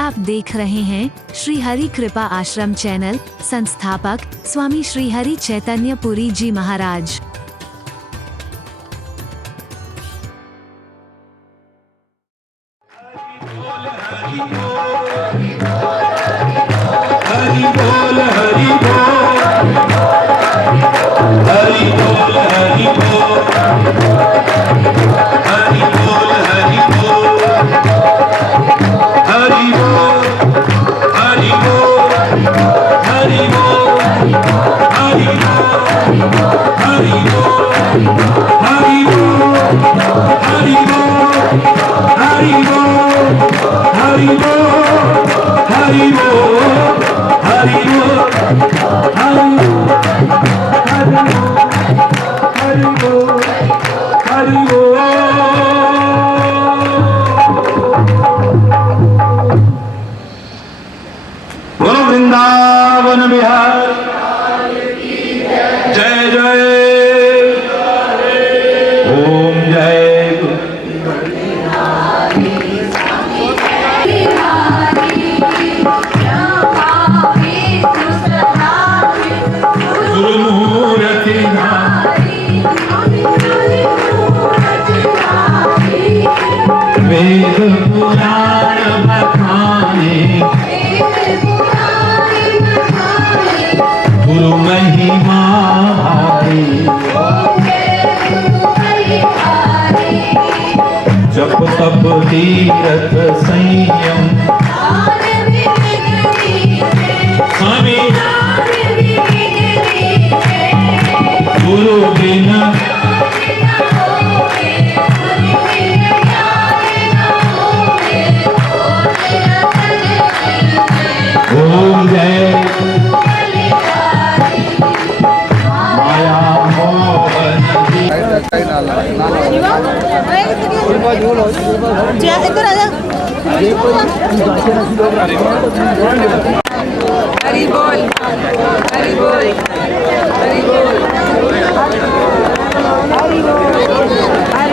आप देख रहे हैं श्री हरि कृपा आश्रम चैनल। संस्थापक स्वामी श्री हरि चैतन्य पुरी जी महाराज। हरि बोल हरि बोल हरि बोल हरि बोल हरि बोल हरि बोल हरि बोल हरि बोल हरि बोल हरि बोल हरि बोल हरि बोलो वृंदावन बिहार जय जय ओम जय वेद पुराण बखाने गुरु महिमा जप तप तीरथ संयम स्वामी गुरु बिना ओम जय माया मोहन हरि बोल हरि बोल हरि बोल हरि बोल हरि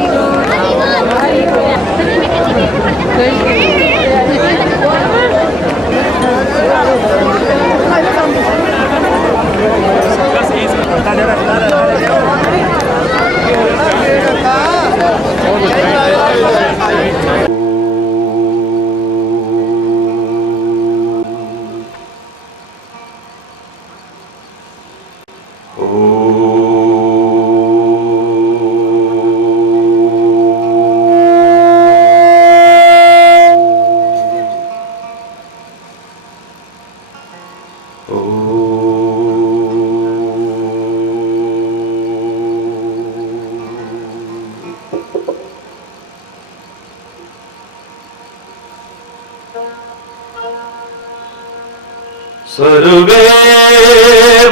सर्वे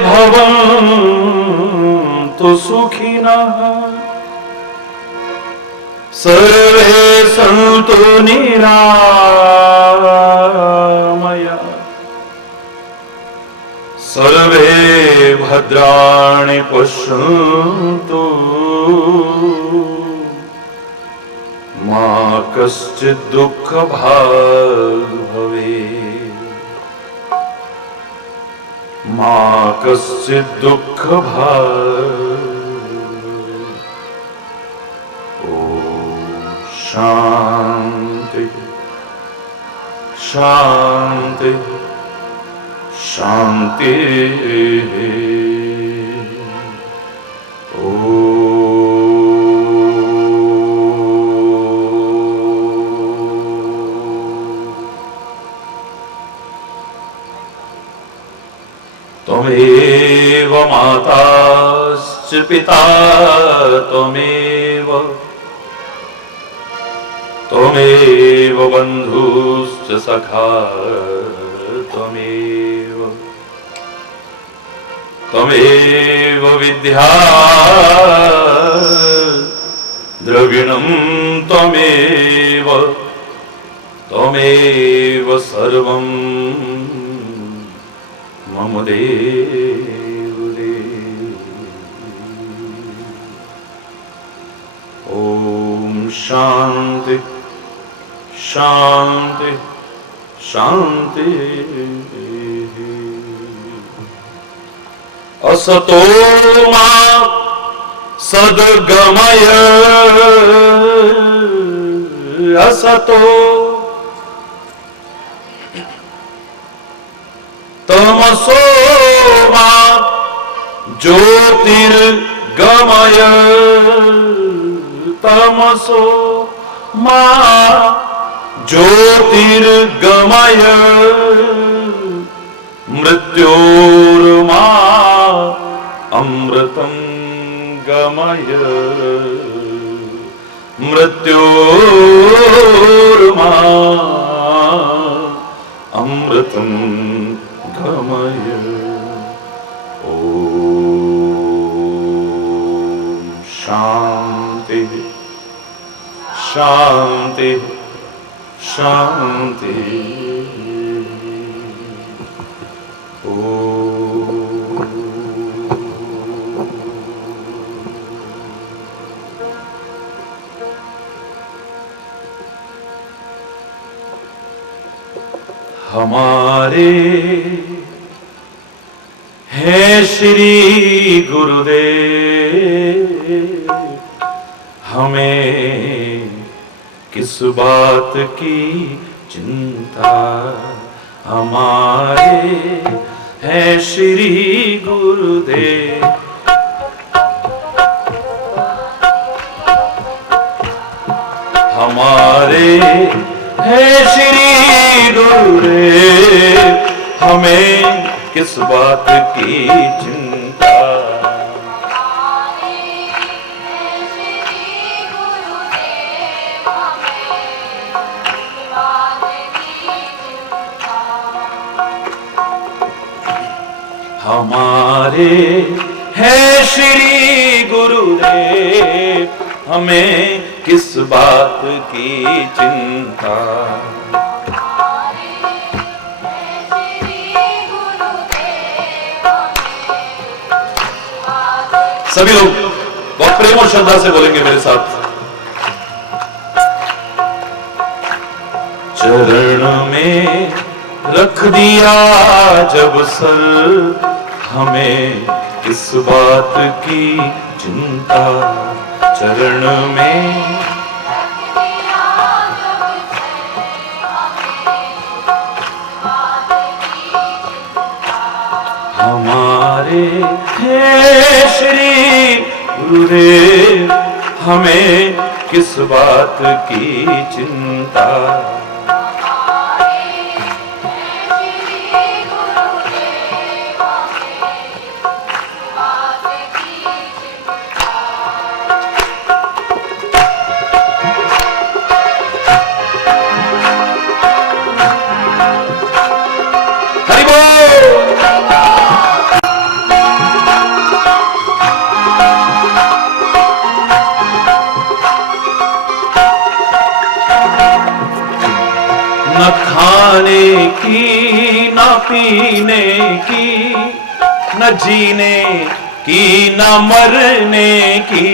भवन्तु सुखिनः सर्वे सन्तु निरामया सर्वे भद्राणि पश्यन्तु मा कश्चित् दुःखभाग् भवेत् मा कश्चित् दुःखभाग् शांति शांति शांति त्वमेव माताश्च पिता त्वमेव त्वमेव बन्धुश्च सखा त्वमेव त्वमेव विद्या द्रविणं त्वमेव त्वमेव सर्वं मम देव ओम शांति शांति शांति असतो मा सद्गमय असतो तमसो मा ज्योतिर्गमय तमसो मा ज्योतिर्गमय मृत्योर्मा अमृतं गमय मृत्योर्मा अमृतं गमय ओम शांति शांति शांति हमारे हैं श्री गुरुदेव, हमें किस बात की चिंता। हमारे हैं श्री गुरुदेव, हमारे हैं श्री गुरुदेव, हमें किस बात की चिंता। हमारे हैं श्री गुरुदेव, हमें किस बात की चिंता। सभी लोग बहुत प्रेम और श्रद्धा से बोलेंगे मेरे साथ। चरण में रख दिया जब सर, हमें किस बात की चिंता। चरण में हमारे हैं श्री गुरुदेव, हमें किस बात की चिंता। न खाने की न पीने की, न जीने की न मरने की।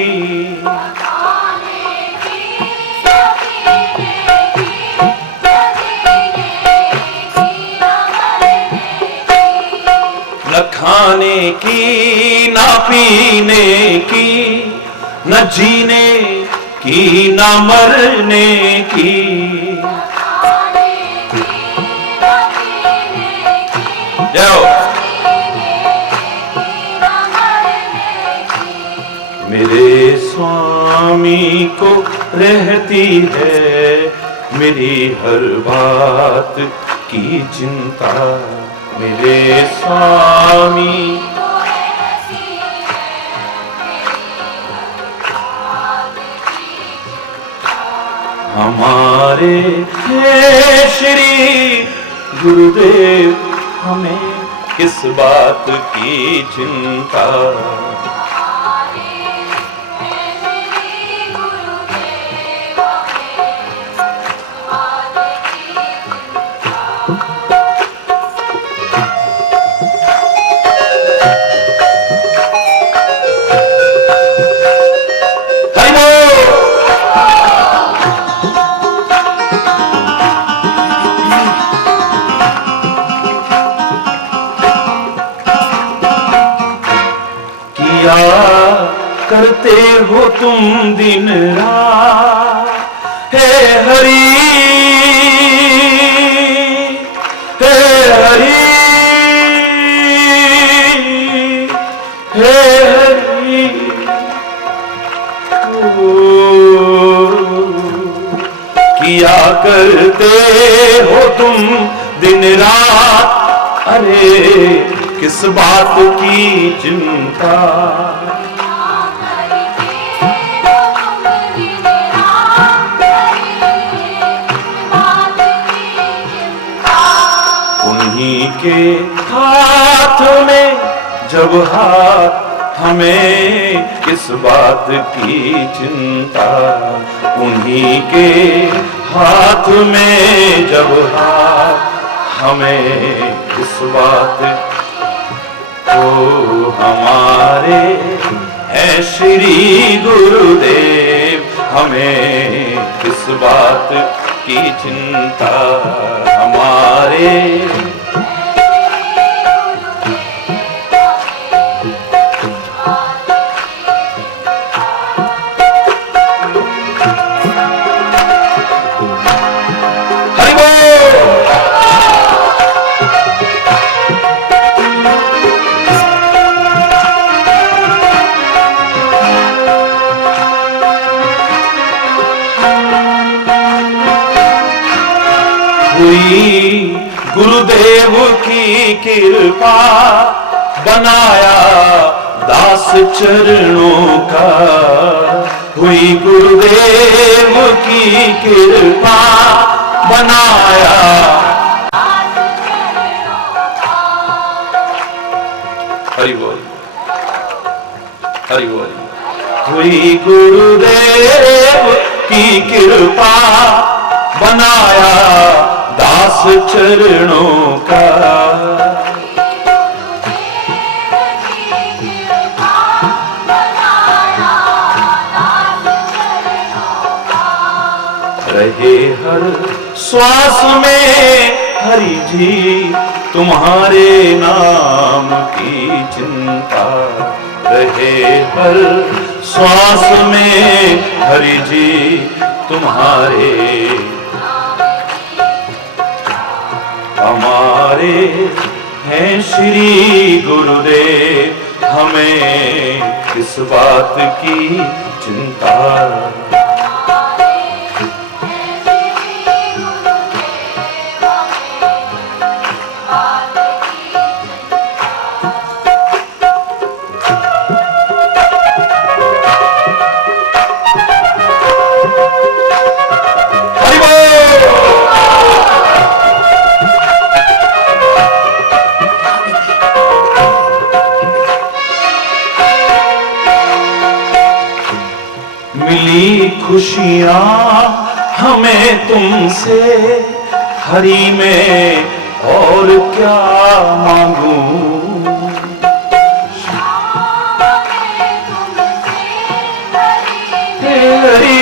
न खाने की न पीने की, न जीने की न मरने की। जाओ। मेरे स्वामी को रहती है मेरी हर बात की चिंता। मेरे स्वामी हमारे हैं श्री गुरुदेव, हमें किस बात की चिंता। किया करते हो तुम दिन रात। हे हरि हे हरि हे हरि, किया करते हो तुम दिन रात। अरे किस बात की चिंता, उन्हीं के हाथ में जब हाथ, हमें किस बात की चिंता। उन्हीं के हाथ में जब हाथ, हमें किस बात। तो हमारे है श्री गुरुदेव, हमें किस बात की चिंता। हमारे हुई गुरुदेव की कृपा, बनाया दास चरणों का। हुई गुरुदेव की कृपा, बनाया हरि बोल हरि बोल। हुई गुरुदेव की कृपा, बनाया दास चरणों का। रहे हर श्वास में हरि जी तुम्हारे नाम की चिंता। रहे हर श्वास में हरि जी तुम्हारे। हमारे हैं श्री गुरुदेव, हमें किस बात की चिंता। मिली खुशियां हमें तुमसे, हरि में और क्या मांगूं। हरि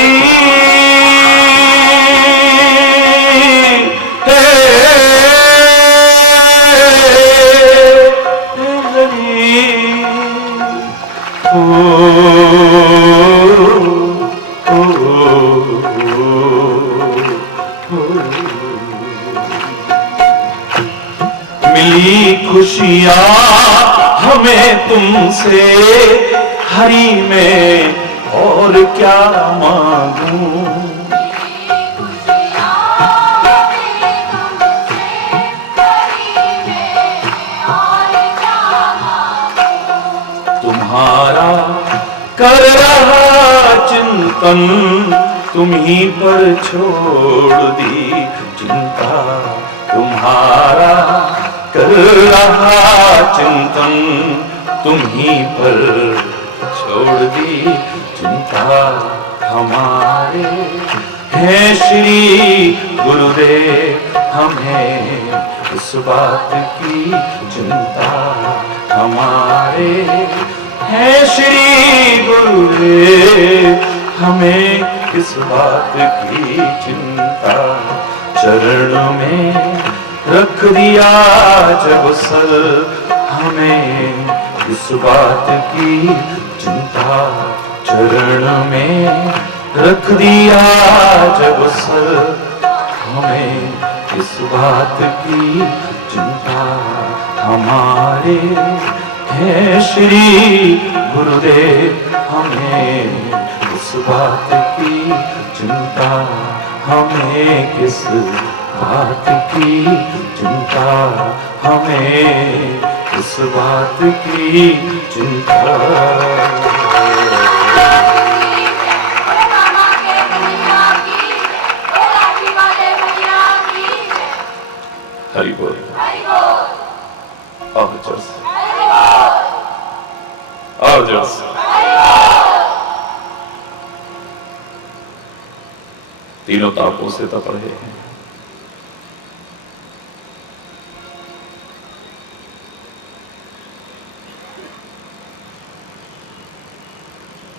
मिली खुशियां हमें तुमसे, हरि में और क्या मांगूं। तुम्हारा कर रहा चिंतन, तुम्हीं पर छोड़ दी चिंता। तुम्हारा कर रहा चिंतन, तुम्हीं पर छोड़ दी चिंता। हमारे हैं श्री गुरुदेव, हमें इस बात की चिंता। हमारे हैं श्री गुरुदेव, हमें किस बात की चिंता। चरण में रख दिया जब सर, हमें इस बात की चिंता चरण में रख दिया जब सर, हमें इस बात की चिंता हमारे है श्री गुरुदेव, हमें इस बात की चिंता, हमें किस बात की चिंता, हमें इस बात की चिंता। हरि बोल। और जोर से, और जोर से। तीनों तापों से तप रहे हैं।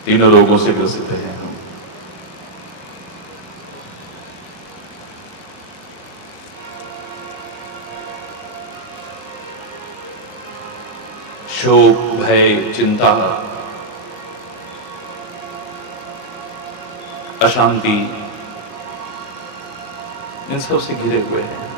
तीनों रोगों से ग्रसित हैं हम। शोक, भय, चिंता, अशांति, इन सब से घिरे हुए हैं।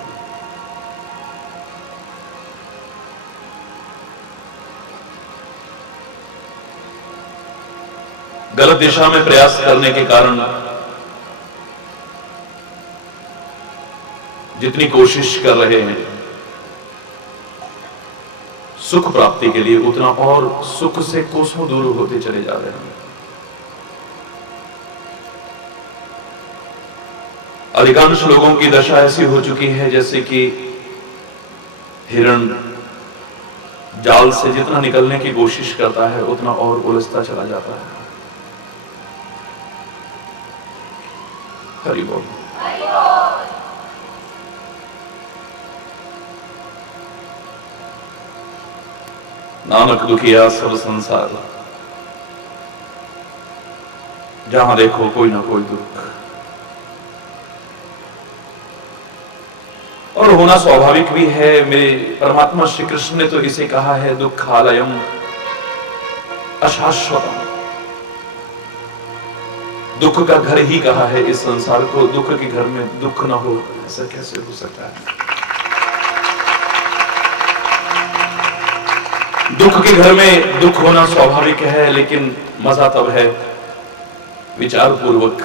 गलत दिशा में प्रयास करने के कारण जितनी कोशिश कर रहे हैं सुख प्राप्ति के लिए, उतना और सुख से कोसों दूर होते चले जा रहे हैं। अधिकांश लोगों की दशा ऐसी हो चुकी है जैसे कि हिरण जाल से जितना निकलने की कोशिश करता है उतना और उलझता चला जाता है। हरि बोल। नानक दुखिया सब संसार, जहां देखो कोई ना कोई दुख, और होना स्वाभाविक भी है। मेरे परमात्मा श्री कृष्ण ने तो इसे कहा है दुखालयम अशाश्वतम, दुख का घर ही कहा है इस संसार को। दुख के घर में दुख ना हो, ऐसा कैसे हो सकता है? दुख के घर में दुख होना स्वाभाविक है, लेकिन मजा तब है विचार पूर्वक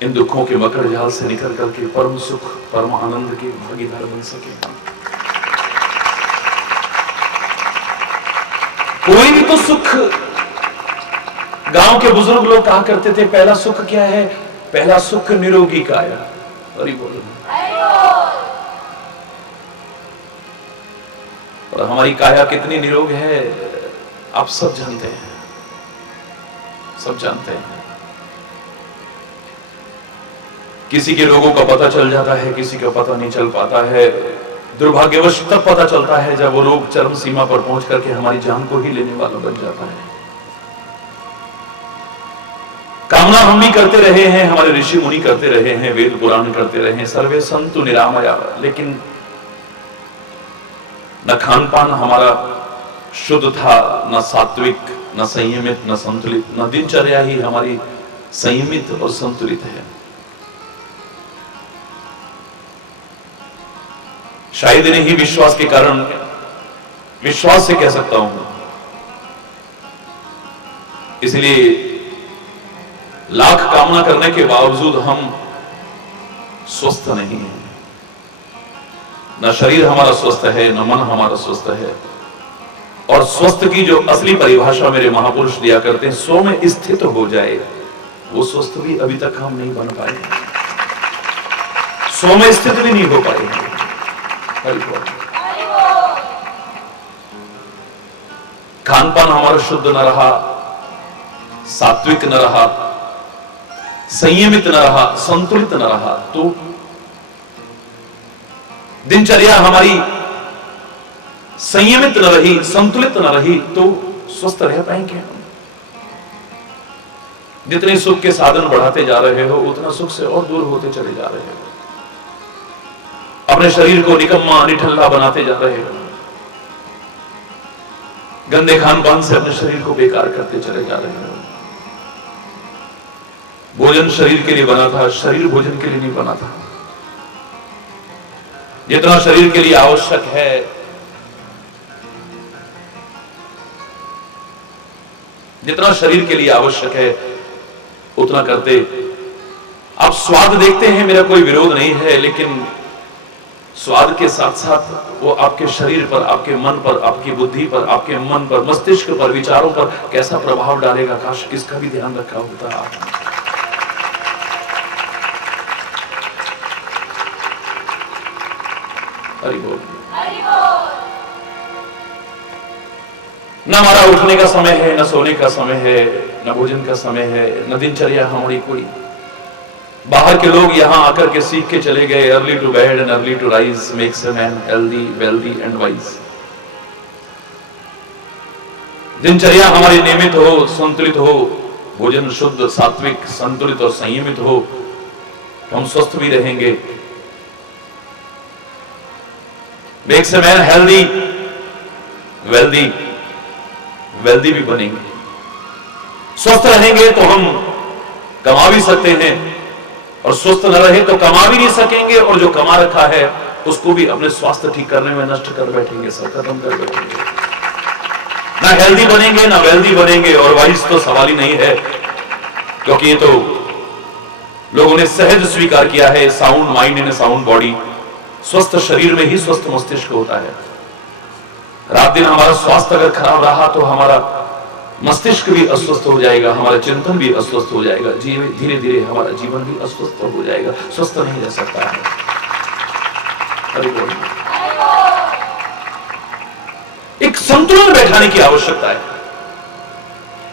इन दुखों के मकर जाल से निकल करके परम सुख, परम आनंद के भागीदार बन सके। कोई भी तो सुख, गांव के बुजुर्ग लोग कहा करते थे पहला सुख क्या है? पहला सुख निरोगी काया। हरि बोल। और हमारी काया कितनी निरोग है आप सब जानते हैं, सब जानते हैं। किसी के रोगों का पता चल जाता है, किसी का पता नहीं चल पाता है। दुर्भाग्यवश तब पता चलता है जब वो रोग चरम सीमा पर पहुंच करके हमारी जान को ही लेने वाला बन जाता है। कामना हम भी करते रहे हैं, हमारे ऋषि मुनि करते रहे हैं, वेद पुराण करते रहे हैं, सर्वे संतु निरामया, लेकिन न खान पान हमारा शुद्ध था, न सात्विक, न संयमित, न संतुलित, न दिनचर्या ही हमारी संयमित और संतुलित है। शायद इन्हीं ही विश्वास के कारण, विश्वास से कह सकता हूं, इसलिए लाख कामना करने के बावजूद हम स्वस्थ नहीं हैं। न शरीर हमारा स्वस्थ है, न मन हमारा स्वस्थ है। और स्वस्थ की जो असली परिभाषा मेरे महापुरुष दिया करते हैं, स्व में स्थित हो जाए, वो स्वस्थ भी अभी तक हम नहीं बन पाए, स्व में स्थित भी नहीं हो पाए। खान पान हमारा शुद्ध न रहा, सात्विक न रहा, संयमित न रहा, संतुलित न रहा, तो दिनचर्या हमारी संयमित न रही, संतुलित न रही, तो स्वस्थ रह पाएंगे हम? जितने सुख के साधन बढ़ाते जा रहे हो, उतना सुख से और दूर होते चले जा रहे हो। अपने शरीर को निकम्मा निठल्ला बनाते जा रहे हो, गंदे खान पान से अपने शरीर को बेकार करते चले जा रहे हो। भोजन शरीर के लिए बना था, शरीर भोजन के लिए नहीं बना था। जितना शरीर के लिए आवश्यक है, जितना शरीर के लिए आवश्यक है उतना करते। आप स्वाद देखते हैं, मेरा कोई विरोध नहीं है, लेकिन स्वाद के साथ साथ वो आपके शरीर पर, आपके मन पर, आपकी बुद्धि पर, आपके मन पर, मस्तिष्क पर, विचारों पर कैसा प्रभाव डालेगा, काश किसका भी ध्यान रखा होता है। हरि बोल। न हमारा उठने का समय है, न सोने का समय है, न भोजन का समय है, न दिनचर्या हमारी कोई। बाहर के लोग यहां आकर के सीख के चले गए, early to bed and early to rise makes a man healthy wealthy and wise. दिनचर्या हमारी नियमित हो, संतुलित हो, भोजन शुद्ध सात्विक संतुलित और संयमित हो, तो हम स्वस्थ भी रहेंगे। Makes a man healthy wealthy, wealthy भी बनेंगे। स्वस्थ रहेंगे तो हम कमा भी सकते हैं, और स्वस्थ न रहे तो कमा भी नहीं सकेंगे, और जो कमा रखा है उसको भी अपने स्वास्थ्य ठीक करने में नष्ट कर बैठेंगे, सब खत्म कर बैठेंगे। ना हेल्दी बनेंगे ना वेल्दी बनेंगे, और वाइज तो सवाल ही नहीं है, क्योंकि ये तो लोगों ने सहज स्वीकार किया है। Sound mind in A sound body, स्वस्थ शरीर में ही स्वस्थ मस्तिष्क होता है। रात दिन हमारा स्वास्थ्य अगर खराब रहा तो हमारा मस्तिष्क भी अस्वस्थ हो जाएगा, हमारा चिंतन भी अस्वस्थ हो जाएगा, धीरे धीरे हमारा जीवन भी अस्वस्थ हो जाएगा, स्वस्थ नहीं रह सकता है। हरि बोल। एक संतुलन बैठाने की आवश्यकता है,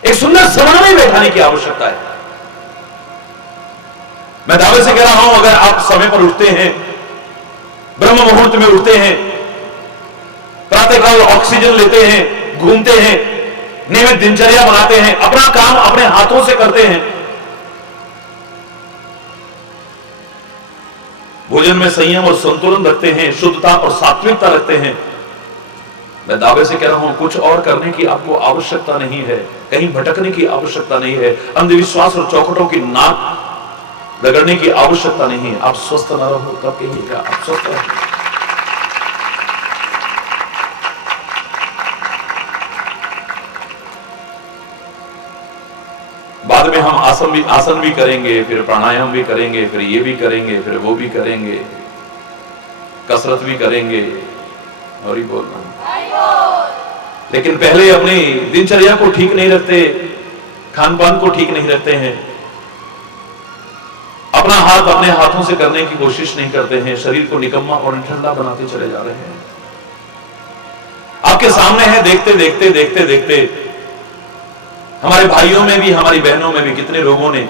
एक सुंदर सभा में बैठाने की आवश्यकता है। मैं दावे से कह रहा हूं, अगर आप समय पर उठते हैं, ब्रह्म मुहूर्त में उठते हैं, प्रातःकाल ऑक्सीजन लेते हैं, घूमते हैं, नियमित दिनचर्या बनाते हैं, अपना काम अपने हाथों से करते हैं, भोजन में संयम और संतुलन रखते हैं, शुद्धता और सात्विकता रखते हैं, मैं दावे से कह रहा हूं कुछ और करने की आपको आवश्यकता नहीं है, कहीं भटकने की आवश्यकता नहीं है, अंधविश्वास और चौखटों की नाक रगड़ने की आवश्यकता नहीं है। आप स्वस्थ न रहो तब कहिएगा आप स्वस्थ रहो। बाद में हम आसन भी करेंगे, फिर प्राणायाम भी करेंगे, फिर ये भी करेंगे, फिर वो भी करेंगे, कसरत भी करेंगे, और ही बोलना। लेकिन पहले अपनी दिनचर्या को ठीक नहीं रखते, खान पान को ठीक नहीं रखते हैं, अपना हाथ अपने हाथों से करने की कोशिश नहीं करते हैं, शरीर को निकम्मा और निठल्ला बनाते चले जा रहे हैं। आपके सामने है, देखते देखते देखते देखते हमारे भाइयों में भी, हमारी बहनों में भी कितने लोगों ने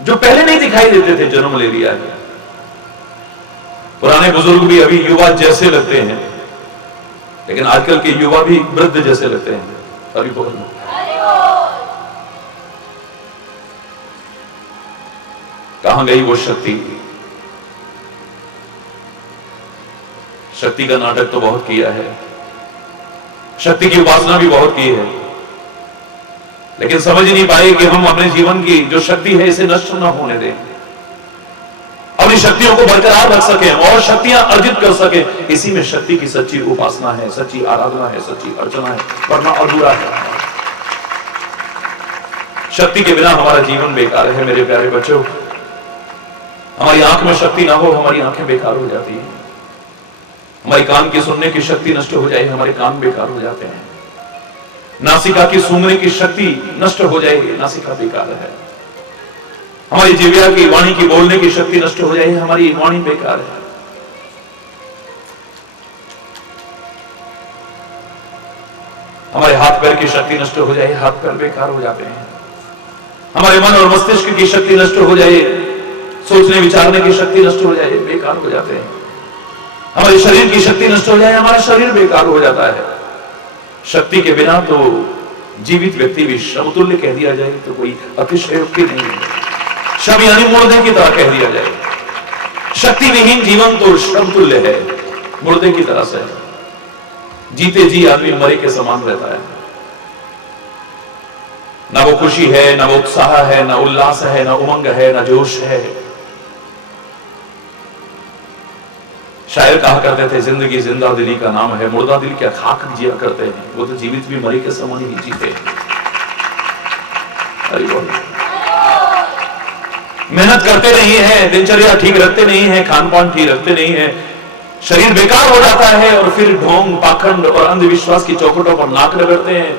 जो पहले नहीं दिखाई देते थे जन्म ले लिया है। पुराने बुजुर्ग भी अभी युवा जैसे लगते हैं, लेकिन आजकल के युवा भी वृद्ध जैसे लगते हैं। अभी बोलना, कहां गई वो शक्ति? शक्ति का नाटक तो बहुत किया है, शक्ति की उपासना भी बहुत की है, लेकिन समझ नहीं पाए कि हम अपने जीवन की जो शक्ति है इसे नष्ट न होने दें, अपनी शक्तियों को बरकरार रख सके और शक्तियां अर्जित कर सके। इसी में शक्ति की सच्ची उपासना है, सच्ची आराधना है, सच्ची अर्चना है, वरना अधूरा है। शक्ति के बिना हमारा जीवन बेकार है मेरे प्यारे बच्चों। हमारी आंख में शक्ति ना हो, हमारी आंखें बेकार हो जाती हैं। हमारी कान की सुनने की शक्ति नष्ट हो जाए, हमारे कान बेकार हो जाते हैं। नासिका की सूंघने की शक्ति नष्ट हो जाएगी, नासिका बेकार है। हमारी जिह्वा की, वाणी की बोलने की शक्ति नष्ट हो जाए, हमारी वाणी बेकार है। हमारे हाथ पैर की शक्ति नष्ट हो जाए, हाथ पैर बेकार हो जाते हैं। हमारे मन और मस्तिष्क की शक्ति नष्ट हो जाए, सोचने विचारने की शक्ति नष्ट हो जाए, बेकार हो जाते हैं। हमारे शरीर की शक्ति नष्ट हो जाए, हमारा शरीर बेकार हो जाता है। शक्ति के बिना तो जीवित व्यक्ति भी समतुल्य कह दिया जाए तो कोई अतिशयोक्ति नहीं है। शव यानी मुर्दे की तरह कह दिया जाए। शक्ति विहीन जीवन तो श्रम तुल्य है, मुर्दे की तरह से। जीते जी आदमी मरे के समान रहता है। ना वो खुशी है, ना वो उत्साह है, ना उल्लास है, ना उमंग है, ना जोश है। शायर कहा करते थे, जिंदगी जिंदा दिली का नाम है, मुर्दा दिल क्या खाक जिया करते हैं, वो तो जीवित भी मरे के समान ही जीते हैं। मेहनत करते नहीं है, दिनचर्या ठीक रखते नहीं है, खान पान ठीक रखते नहीं है, शरीर बेकार हो जाता है और फिर ढोंग, पाखंड और अंधविश्वास की चौखटों पर नाक रगड़ते हैं,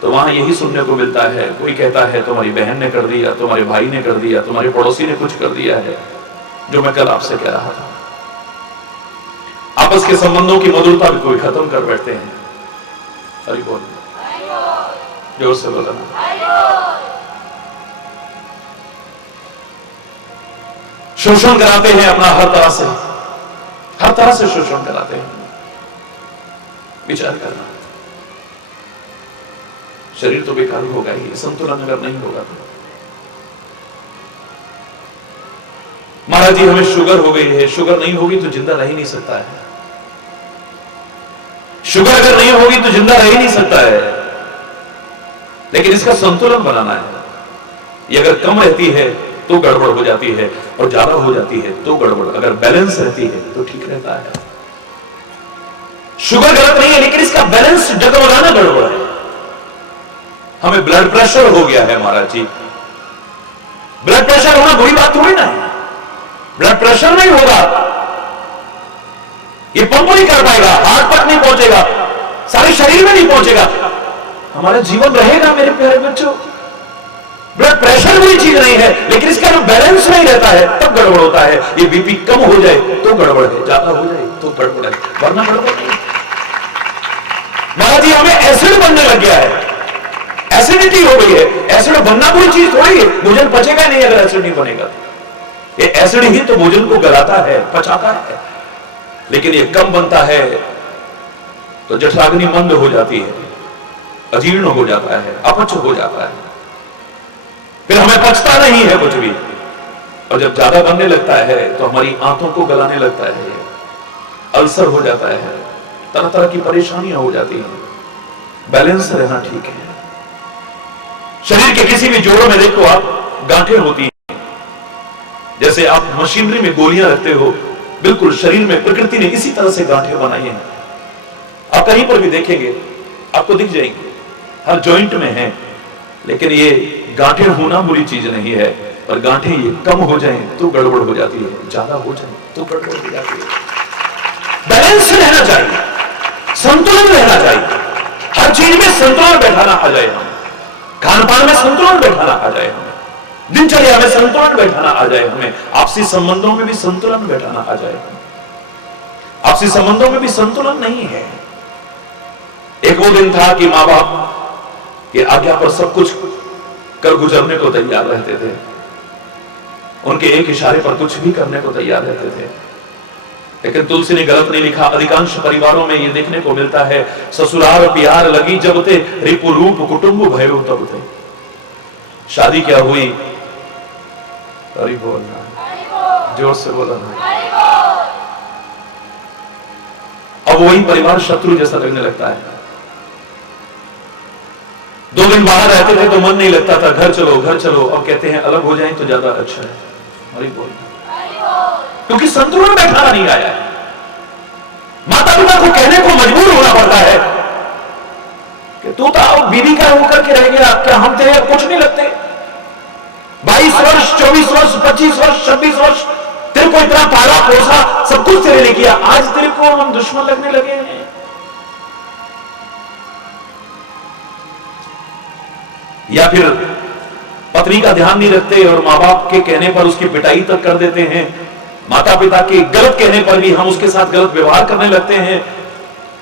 तो वहां यही सुनने को मिलता है। कोई कहता है तुम्हारी बहन ने कर दिया, तुम्हारे भाई ने कर दिया, तुम्हारे पड़ोसी ने कुछ कर दिया है। जो मैं कल आपसे कह रहा था, आपस के संबंधों की मधुरता भी कोई खत्म कर बैठते हैं। हरि बोल, जोर से बोला ना। शोषण कराते हैं अपना, हर तरह से शोषण कराते हैं। विचार करना, शरीर तो बेकार होगा ही, संतुलन अगर नहीं होगा तो। महाराज जी, हमें शुगर हो गई है, शुगर नहीं होगी तो जिंदा रह ही नहीं सकता है। शुगर अगर नहीं होगी तो जिंदा रह ही नहीं सकता है, लेकिन इसका संतुलन बनाना है। ये अगर कम रहती है तो गड़बड़ हो जाती है, और ज्यादा हो जाती है तो गड़बड़। अगर बैलेंस रहती है तो ठीक रहता है। शुगर गलत नहीं है, लेकिन इसका बैलेंस डगमगाना गड़बड़ है। हमें ब्लड प्रेशर हो गया है महाराज जी। ब्लड प्रेशर होना बुरी बात थोड़ी ना है। ब्लड प्रेशर नहीं होगा, ये पंप नहीं कर पाएगा, हार्ट तक नहीं पहुंचेगा, सारे शरीर में नहीं पहुंचेगा, हमारा जीवन रहेगा मेरे प्यारे बच्चों। ब्लड प्रेशर कोई चीज नहीं है, लेकिन इसका जो बैलेंस नहीं रहता है तब गड़बड़ होता है। ये बीपी कम हो जाए तो गड़बड़ है, ज्यादा हो जाए तो गड़बड़ है, वरना गड़बड़ नहीं। महाराज जी, हमें एसिड बनने लग गया है, एसिडिटी हो गई है। एसिड बनना कोई चीज थोड़ी है, भोजन पचेगा नहीं अगर एसिड नहीं बनेगा। ये एसिड ही तो भोजन को गलाता है, पचाता है, लेकिन ये कम बनता है तो जठराग्नि मंद हो जाती है, अजीर्ण हो जाता है, अपच हो जाता है, फिर हमें पचता नहीं है कुछ भी। और जब ज्यादा बनने लगता है तो हमारी आंतों को गलाने लगता है, अल्सर हो जाता है, तरह तरह की परेशानियां हो जाती हैं। बैलेंस रहना ठीक है। शरीर के किसी भी जोड़ों में देखो आप, गांठें होती हैं। जैसे आप मशीनरी में गोलियां रखते हो, बिल्कुल शरीर में प्रकृति ने इसी तरह से गांठें बनाई हैं। आप कहीं पर भी देखेंगे आपको दिख जाएंगे, हर जॉइंट में है। लेकिन ये गांठें होना बुरी चीज नहीं है, पर गांठें ये कम हो जाएं तो गड़बड़ हो जाती है, ज्यादा हो जाए तो गड़बड़ हो जाती है। बैलेंस रहना चाहिए, संतुलन रहना चाहिए। हर चीज में संतुलन बैठाना आ जाए, हमें खान पान में संतुलन बैठाना आ जाए, हमें दिनचर्या में संतुलन बैठाना आ जाए, हमें आपसी संबंधों में भी संतुलन बैठाना आ जाए। आपसी संबंधों में भी संतुलन नहीं है। एक वो दिन था कि माँ बाप की आज्ञा पर सब कुछ कर गुजरने को तैयार रहते थे, उनके एक इशारे पर कुछ भी करने को तैयार रहते थे। लेकिन तुलसी ने गलत नहीं लिखा। अधिकांश परिवारों में यह देखने को मिलता है, ससुराल प्यार लगी जब थे, रिपु रूप कुटुंब भयो तब थे। शादी क्या हुई, हरि बोलना, जोर से बोलना, अब वही परिवार शत्रु जैसा लगने लगता है। 2 दिन बाहर रहते थे तो मन नहीं लगता था, घर चलो घर चलो, अब कहते हैं अलग हो जाएं तो ज्यादा अच्छा है। हरि बोल, क्योंकि संतुलन बैठाना नहीं आया है। माता पिता को कहने को मजबूर होना पड़ता है कि तू तो अब बीवी का होकर के रह गया, क्या हम तेरे अब कुछ नहीं लगते? 22 वर्ष, 24 वर्ष, 25 वर्ष, 26 वर्ष तेरे को इतना पाला पोसा, सब कुछ तेरे लिए किया, आज तेरे को हम दुश्मन लगने लगे हैं। या फिर पत्नी का ध्यान नहीं रखते और माँ बाप के कहने पर उसकी पिटाई तक कर देते हैं। माता पिता के गलत कहने पर भी हम उसके साथ गलत व्यवहार करने लगते हैं।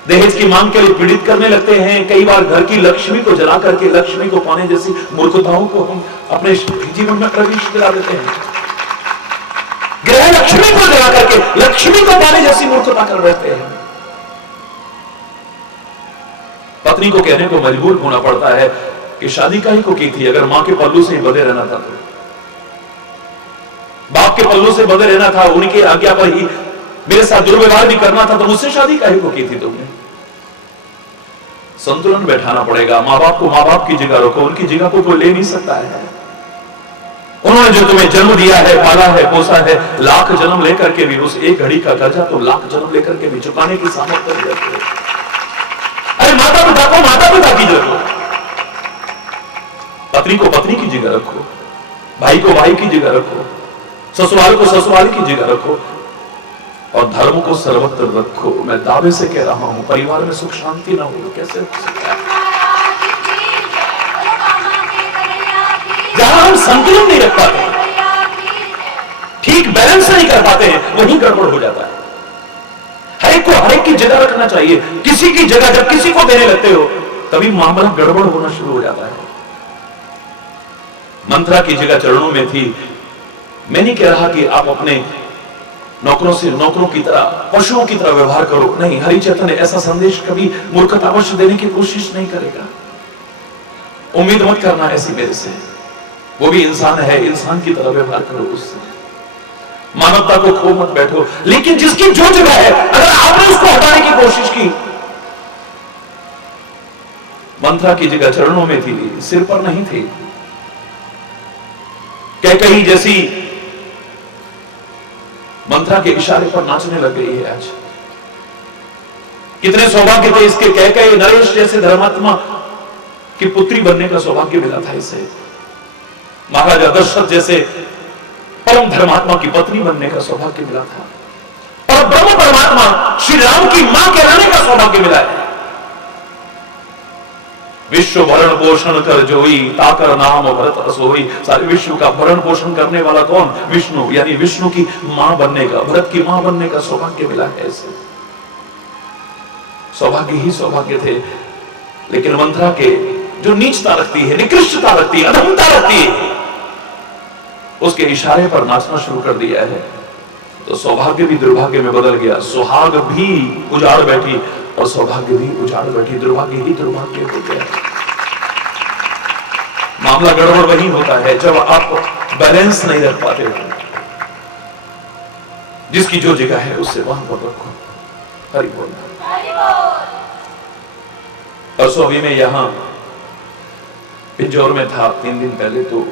दहेज की मांग के लिए पीड़ित करने लगते हैं। कई बार घर की लक्ष्मी को जला करके लक्ष्मी को पाने जैसी मूर्खताओं को हम अपने जीवन में प्रवेश दिला देते हैं। गृह लक्ष्मी को जला करके लक्ष्मी को पाने जैसी मूर्खता कर रहते हैं। पत्नी को कहने को मजबूर होना पड़ता है कि शादी का ही को की थी, अगर मां के पल्लू से ही बंधे रहना था तो। बाप के पल्लों से बंधे रहना था, उनकी आज्ञा पर ही मेरे साथ दुर्व्यवहार भी करना था, तो मुझसे शादी काहे को की थी तुमने? संतुलन बैठाना पड़ेगा। मां बाप को मां बाप की जगह रखो, उनकी जगह को कोई ले नहीं सकता है। उन्होंने जो तुम्हें जन्म दिया है, पाला है, पोसा है, लाख जन्म लेकर के भी उस एक घड़ी का कर्जा तो लाख जन्म लेकर के भी चुकाने की सामर्थ्य नहीं रखते। अरे माता पिता को माता पिता की जगह रखो, पत्नी को पत्नी की जगह रखो, भाई को भाई की जगह रखो, ससुराल को ससुराल की जगह रखो और धर्म को सर्वत्र रखो। मैं दावे से कह रहा हूं, परिवार में सुख शांति ना हो कैसे हो सकता है? जहां हम संतुलन नहीं रख पाते, ठीक बैलेंस नहीं कर पाते हैं, वहीं गड़बड़ हो जाता है। हर एक को हर एक की जगह रखना चाहिए। किसी की जगह जब किसी को देने लगते हो तभी मामला गड़बड़ होना शुरू हो जाता है। मंत्रा की जगह चरणों में थी। मैं नहीं कह रहा कि आप अपने नौकरों की तरह, पशुओं की तरह व्यवहार करो, नहीं। हरि चैतन्य ऐसा संदेश कभी मूर्खतावश देने की कोशिश नहीं करेगा। उम्मीद मत करना ऐसी मेरे से। वो भी इंसान है, इंसान की तरह व्यवहार करो उससे। मानवता को खो मत बैठो। लेकिन जिसकी जो जगह है, अगर आपने उसको हटाने की कोशिश की, मंत्रा की जगह चरणों में थी, सिर पर नहीं थी। कैकेयी जैसी मंत्रा के इशारे पर नाचने लग गई है आज। कितने सौभाग्य थे इसके। कैकेयी नरेश जैसे धर्मात्मा की पुत्री बनने का सौभाग्य मिला था इसे। महाराजा दशरथ जैसे परम धर्मात्मा की पत्नी बनने का सौभाग्य मिला था। और ब्रह्म परमात्मा श्री राम की मां कहलाने का सौभाग्य मिला है। विश्व भरण पोषण कर जोई, ताकर नाम भरत असोई। सारे विश्व का भरण पोषण करने वाला कौन? विष्णु। यानी विष्णु की मां बनने का, भरत की मां बनने का सौभाग्य मिला है इसे। सौभाग्य ही सौभाग्य थे। लेकिन मंत्रा के जो नीचता रखती है, निकृष्टता रखती है, अधमता रखती है, उसके इशारे पर नाचना शुरू कर दिया है, तो सौभाग्य भी दुर्भाग्य में बदल गया। सुहाग भी उजाड़ बैठी और सौभाग्य भी उजाड़ बैठी। दुर्भाग्य ही दुर्भाग्य हो गया। मामला गड़बड़ वही होता है जब आप बैलेंस नहीं रख पाते हो। जिसकी जो जगह है उससे वहां पर रखो। हरि बोल। परसों अभी मैं यहां पिंजौर में था 3 दिन पहले, तो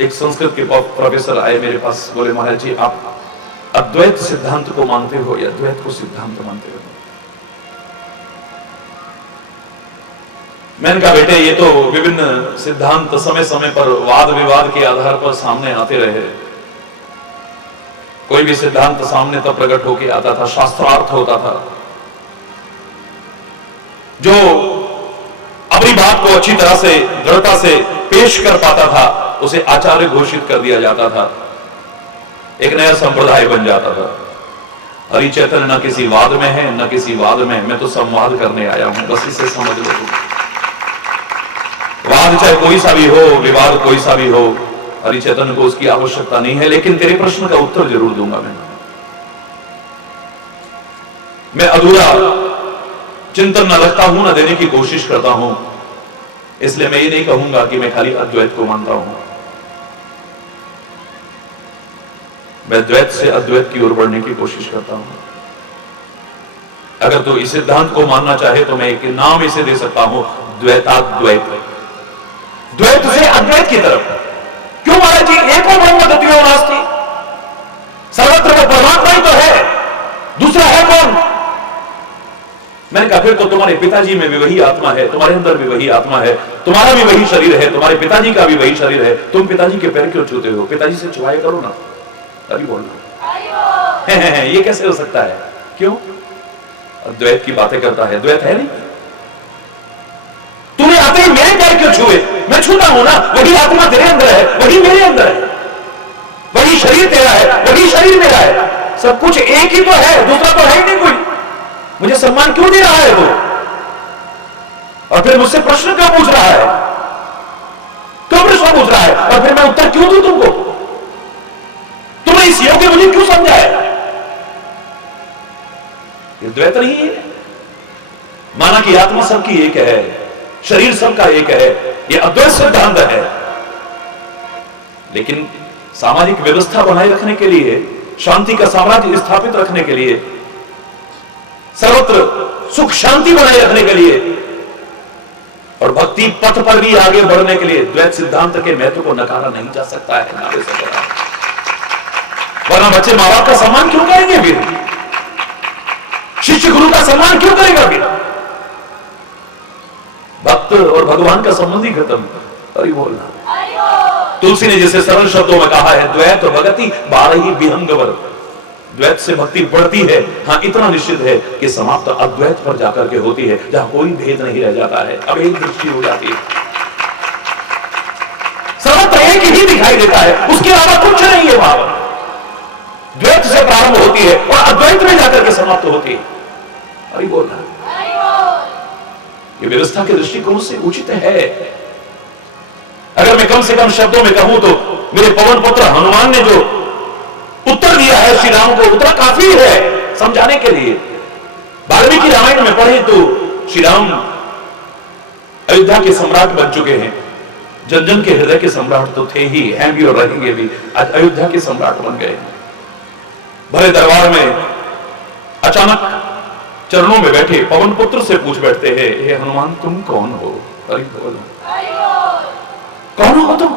एक संस्कृत के प्रोफेसर आए मेरे पास। बोले महाराज जी, आप अद्वैत सिद्धांत को मानते हो या द्वैत को सिद्धांत मानते हो? मैंने कहा बेटे, ये तो विभिन्न सिद्धांत समय समय पर वाद विवाद के आधार पर सामने आते रहे। कोई भी सिद्धांत सामने तब प्रकट होकर आता था, शास्त्रार्थ होता था। जो अपनी बात को अच्छी तरह से, दृढ़ता से पेश कर पाता था, उसे आचार्य घोषित कर दिया जाता था। एक नया संप्रदाय बन जाता था। हरि चैतन्य न किसी वाद में है, न किसी वाद में। मैं तो संवाद करने आया हूं, बस इसे समझ लो। वाद चाहे कोई सा भी हो, विवाद कोई सा भी हो, हरि चैतन्य को उसकी आवश्यकता नहीं है। लेकिन तेरे प्रश्न का उत्तर जरूर दूंगा मैं अधूरा चिंतन न रखता हूं, न देने की कोशिश करता हूं। इसलिए मैं ये नहीं कहूंगा कि मैं खाली अद्वैत को मानता हूं। मैं द्वैत से अद्वैत की ओर बढ़ने की कोशिश करता हूं। अगर तो इस सिद्धांत को मानना चाहे तो मैं एक नाम इसे दे सकता हूं, द्वैताद्वैत। द्वैत से अद्वैत की तरफ। क्यों महाराज जी? एको ब्रह्म द्वितीयो नास्ति। सर्वत्र वो परमात्मा ही तो है, दूसरा है कौन? मैंने कहा फिर तो तुम्हारे पिताजी में भी वही आत्मा है, तुम्हारे अंदर भी वही आत्मा है, तुम्हारा भी वही शरीर है, तुम्हारे पिताजी का भी वही शरीर है। तुम पिताजी के पैर क्यों छूते हो? पिताजी से छुआए करो ना। अभी बोलना ये कैसे हो सकता है? क्यों? द्वैत की बातें करता है। द्वैत है नहीं। तूने आते ही मेरे पैर क्यों छुए? मैं छूता हूं ना। वही आत्मा तेरे अंदर है, वही मेरे अंदर है, वही शरीर तेरा है, वही शरीर मेरा है। सब कुछ एक ही तो है, दूसरा तो है ही नहीं कोई। मुझे सम्मान क्यों दे रहा है वो? और फिर मुझसे प्रश्न क्यों पूछ रहा है? क्यों प्रश्न पूछ रहा है? और फिर मैं उत्तर क्यों दूं तुमको? तुमने इस योग्य मुझे क्यों समझा है? ये द्वैत नहीं है। माना कि आत्मा सबकी एक है, शरीर सबका एक है, ये अद्वैत सिद्धांत है। लेकिन सामाजिक व्यवस्था बनाए रखने के लिए, शांति का साम्राज्य स्थापित रखने के लिए, सर्वत्र सुख शांति बनाए रखने के लिए और भक्ति पथ पर भी आगे बढ़ने के लिए द्वैत सिद्धांत के महत्व को नकारा नहीं जा सकता है, ना ले सकता। वरना बच्चे मां बाप का सम्मान क्यों करेंगे? फिर शिष्य गुरु का सम्मान क्यों करेगा? फिर भक्त और भगवान का संबंध ही खत्म। अरे बोलना, तुलसी ने जैसे सरल शब्दों में कहा है, द्वैत भगति बारही विहंगवर। द्वैत से भक्ति बढ़ती है, हाँ इतना निश्चित है कि समाप्त अद्वैत पर जाकर के होती है, जहां कोई भेद नहीं रह जाता है, अब एक दृष्टि हो जाती है, सर्वत्र एक ही दिखाई देता है, उसके अलावा कुछ नहीं है। वहां द्वैत से प्रारंभ होती है और अद्वैत में जाकर के समाप्त होती है। अरे बोलना, ये व्यवस्था के दृष्टिकोण से उचित है। अगर मैं कम से कम शब्दों में कहूं तो मेरे पवन पुत्र हनुमान ने जो उत्तर दिया है श्री राम को, उतना काफी है समझाने के लिए। वाल्मीकि रामायण में पढ़े तो श्री राम अयोध्या के सम्राट बन चुके हैं, जन जन के हृदय के सम्राट तो थे ही, हैं भी और रहेंगे भी। आज अयोध्या के सम्राट बन गए। भरे दरबार में अचानक चरणों में बैठे पवन पुत्र से पूछ बैठते हैं, हे हनुमान तुम कौन हो? अरे बोलो, कौन हो तुम?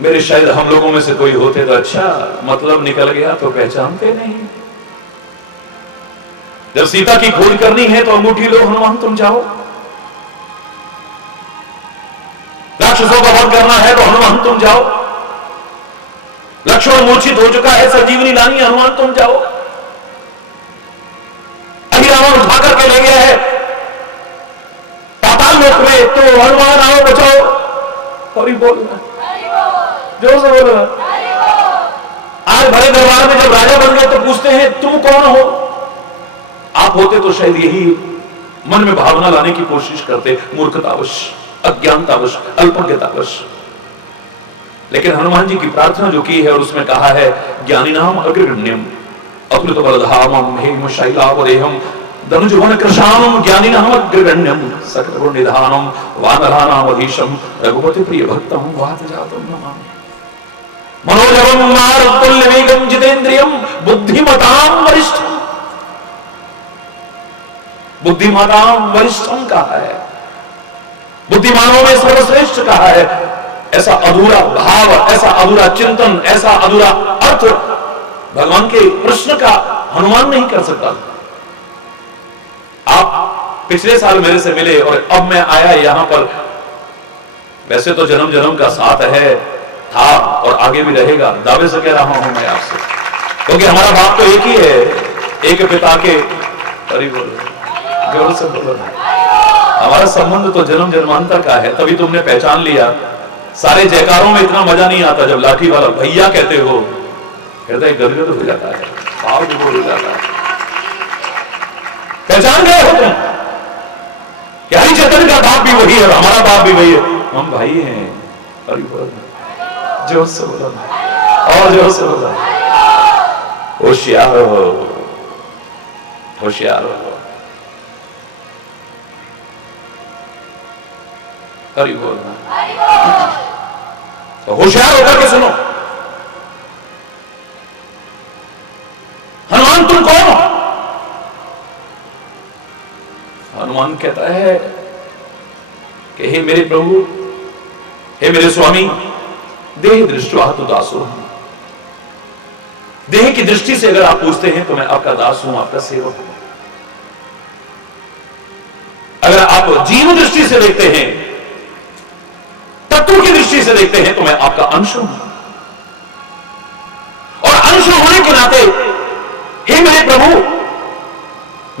मेरे शायद हम लोगों में से कोई होते तो अच्छा, मतलब निकल गया तो पहचानते नहीं। जब सीता की खोज करनी है तो अंगूठी लो हनुमान तुम जाओ, राक्षसों का वध करना है तो हनुमान तुम जाओ, लक्ष्मण मूर्छित हो चुका है संजीवनी लानी हनुमान तुम जाओ, अभी रावण उठा करके ले गया है पाताल लोक में तो हनुमान आओ बचाओ। और बोलना, जोर से बोलो। आज भरे दरबार में जब राजा बन गए तो पूछते हैं तुम कौन हो? आप होते तो शायद यही मन में भावना लाने की कोशिश करते, मूर्खतावश, अज्ञानतावश, अल्पज्ञतावश। लेकिन हनुमान जी की प्रार्थना जो की है और उसमें कहा है, ज्ञानिनाम अग्रगण्यम अकृत बलधामम हेम शैलावरेहम धनुजवन कृशानम ज्ञानिनाम अग्रगण्यम सकल गुण निधानम वानराणाम अधीशम रघुपति प्रिय भक्तम वात जातम नमामि मनोजवम मारुतुल्य वेगम जितेंद्रियम बुद्धिमताम वरिष्ठम। बुद्धिमताम वरिष्ठम कहा है, बुद्धिमानों में सर्वश्रेष्ठ कहा है। ऐसा अधूरा भाव, ऐसा अधूरा चिंतन, ऐसा अधूरा अर्थ भगवान के प्रश्न का हनुमान नहीं कर सकता। आप पिछले साल मेरे से मिले और अब मैं आया यहां पर। वैसे तो जन्म जन्म का साथ है, था और आगे भी रहेगा, दावे से कह रहा हूं मैं आपसे, क्योंकि हमारा बाप तो एक ही है, एक पिता के। अरे बोलो, जोर से बोलो। हमारा संबंध तो जन्म जन्मांतर का है, तभी तुमने पहचान लिया। सारे जयकारों में इतना मजा नहीं आता जब लाठी वाला भैया कहते हो, हृदय गदगद हो जाता है, भाव विभोर हो जाता है। पहचान गए हो तुम, हरि चैतन्य का बाप भी वही है, हमारा बाप भी वही है, हम भाई हैं। अरे बोलो, जोर से बोलो और जोर से बोलो। होशियार हो, होशियार हो। हरि बोलना, तो होशियार होकर के सुनो। हनुमान तुम कौन हो? हनुमान कहता है कि हे मेरे प्रभु, हे मेरे स्वामी, देह दृष्टवा तो दासो। देह की दृष्टि से अगर आप पूछते हैं तो मैं आपका दास हूं, आपका सेवक हूं। अगर आप जीव दृष्टि से देखते हैं, तत्व की दृष्टि से देखते हैं तो मैं आपका अंश हूं। और अंश होने के नाते हे मेरे प्रभु,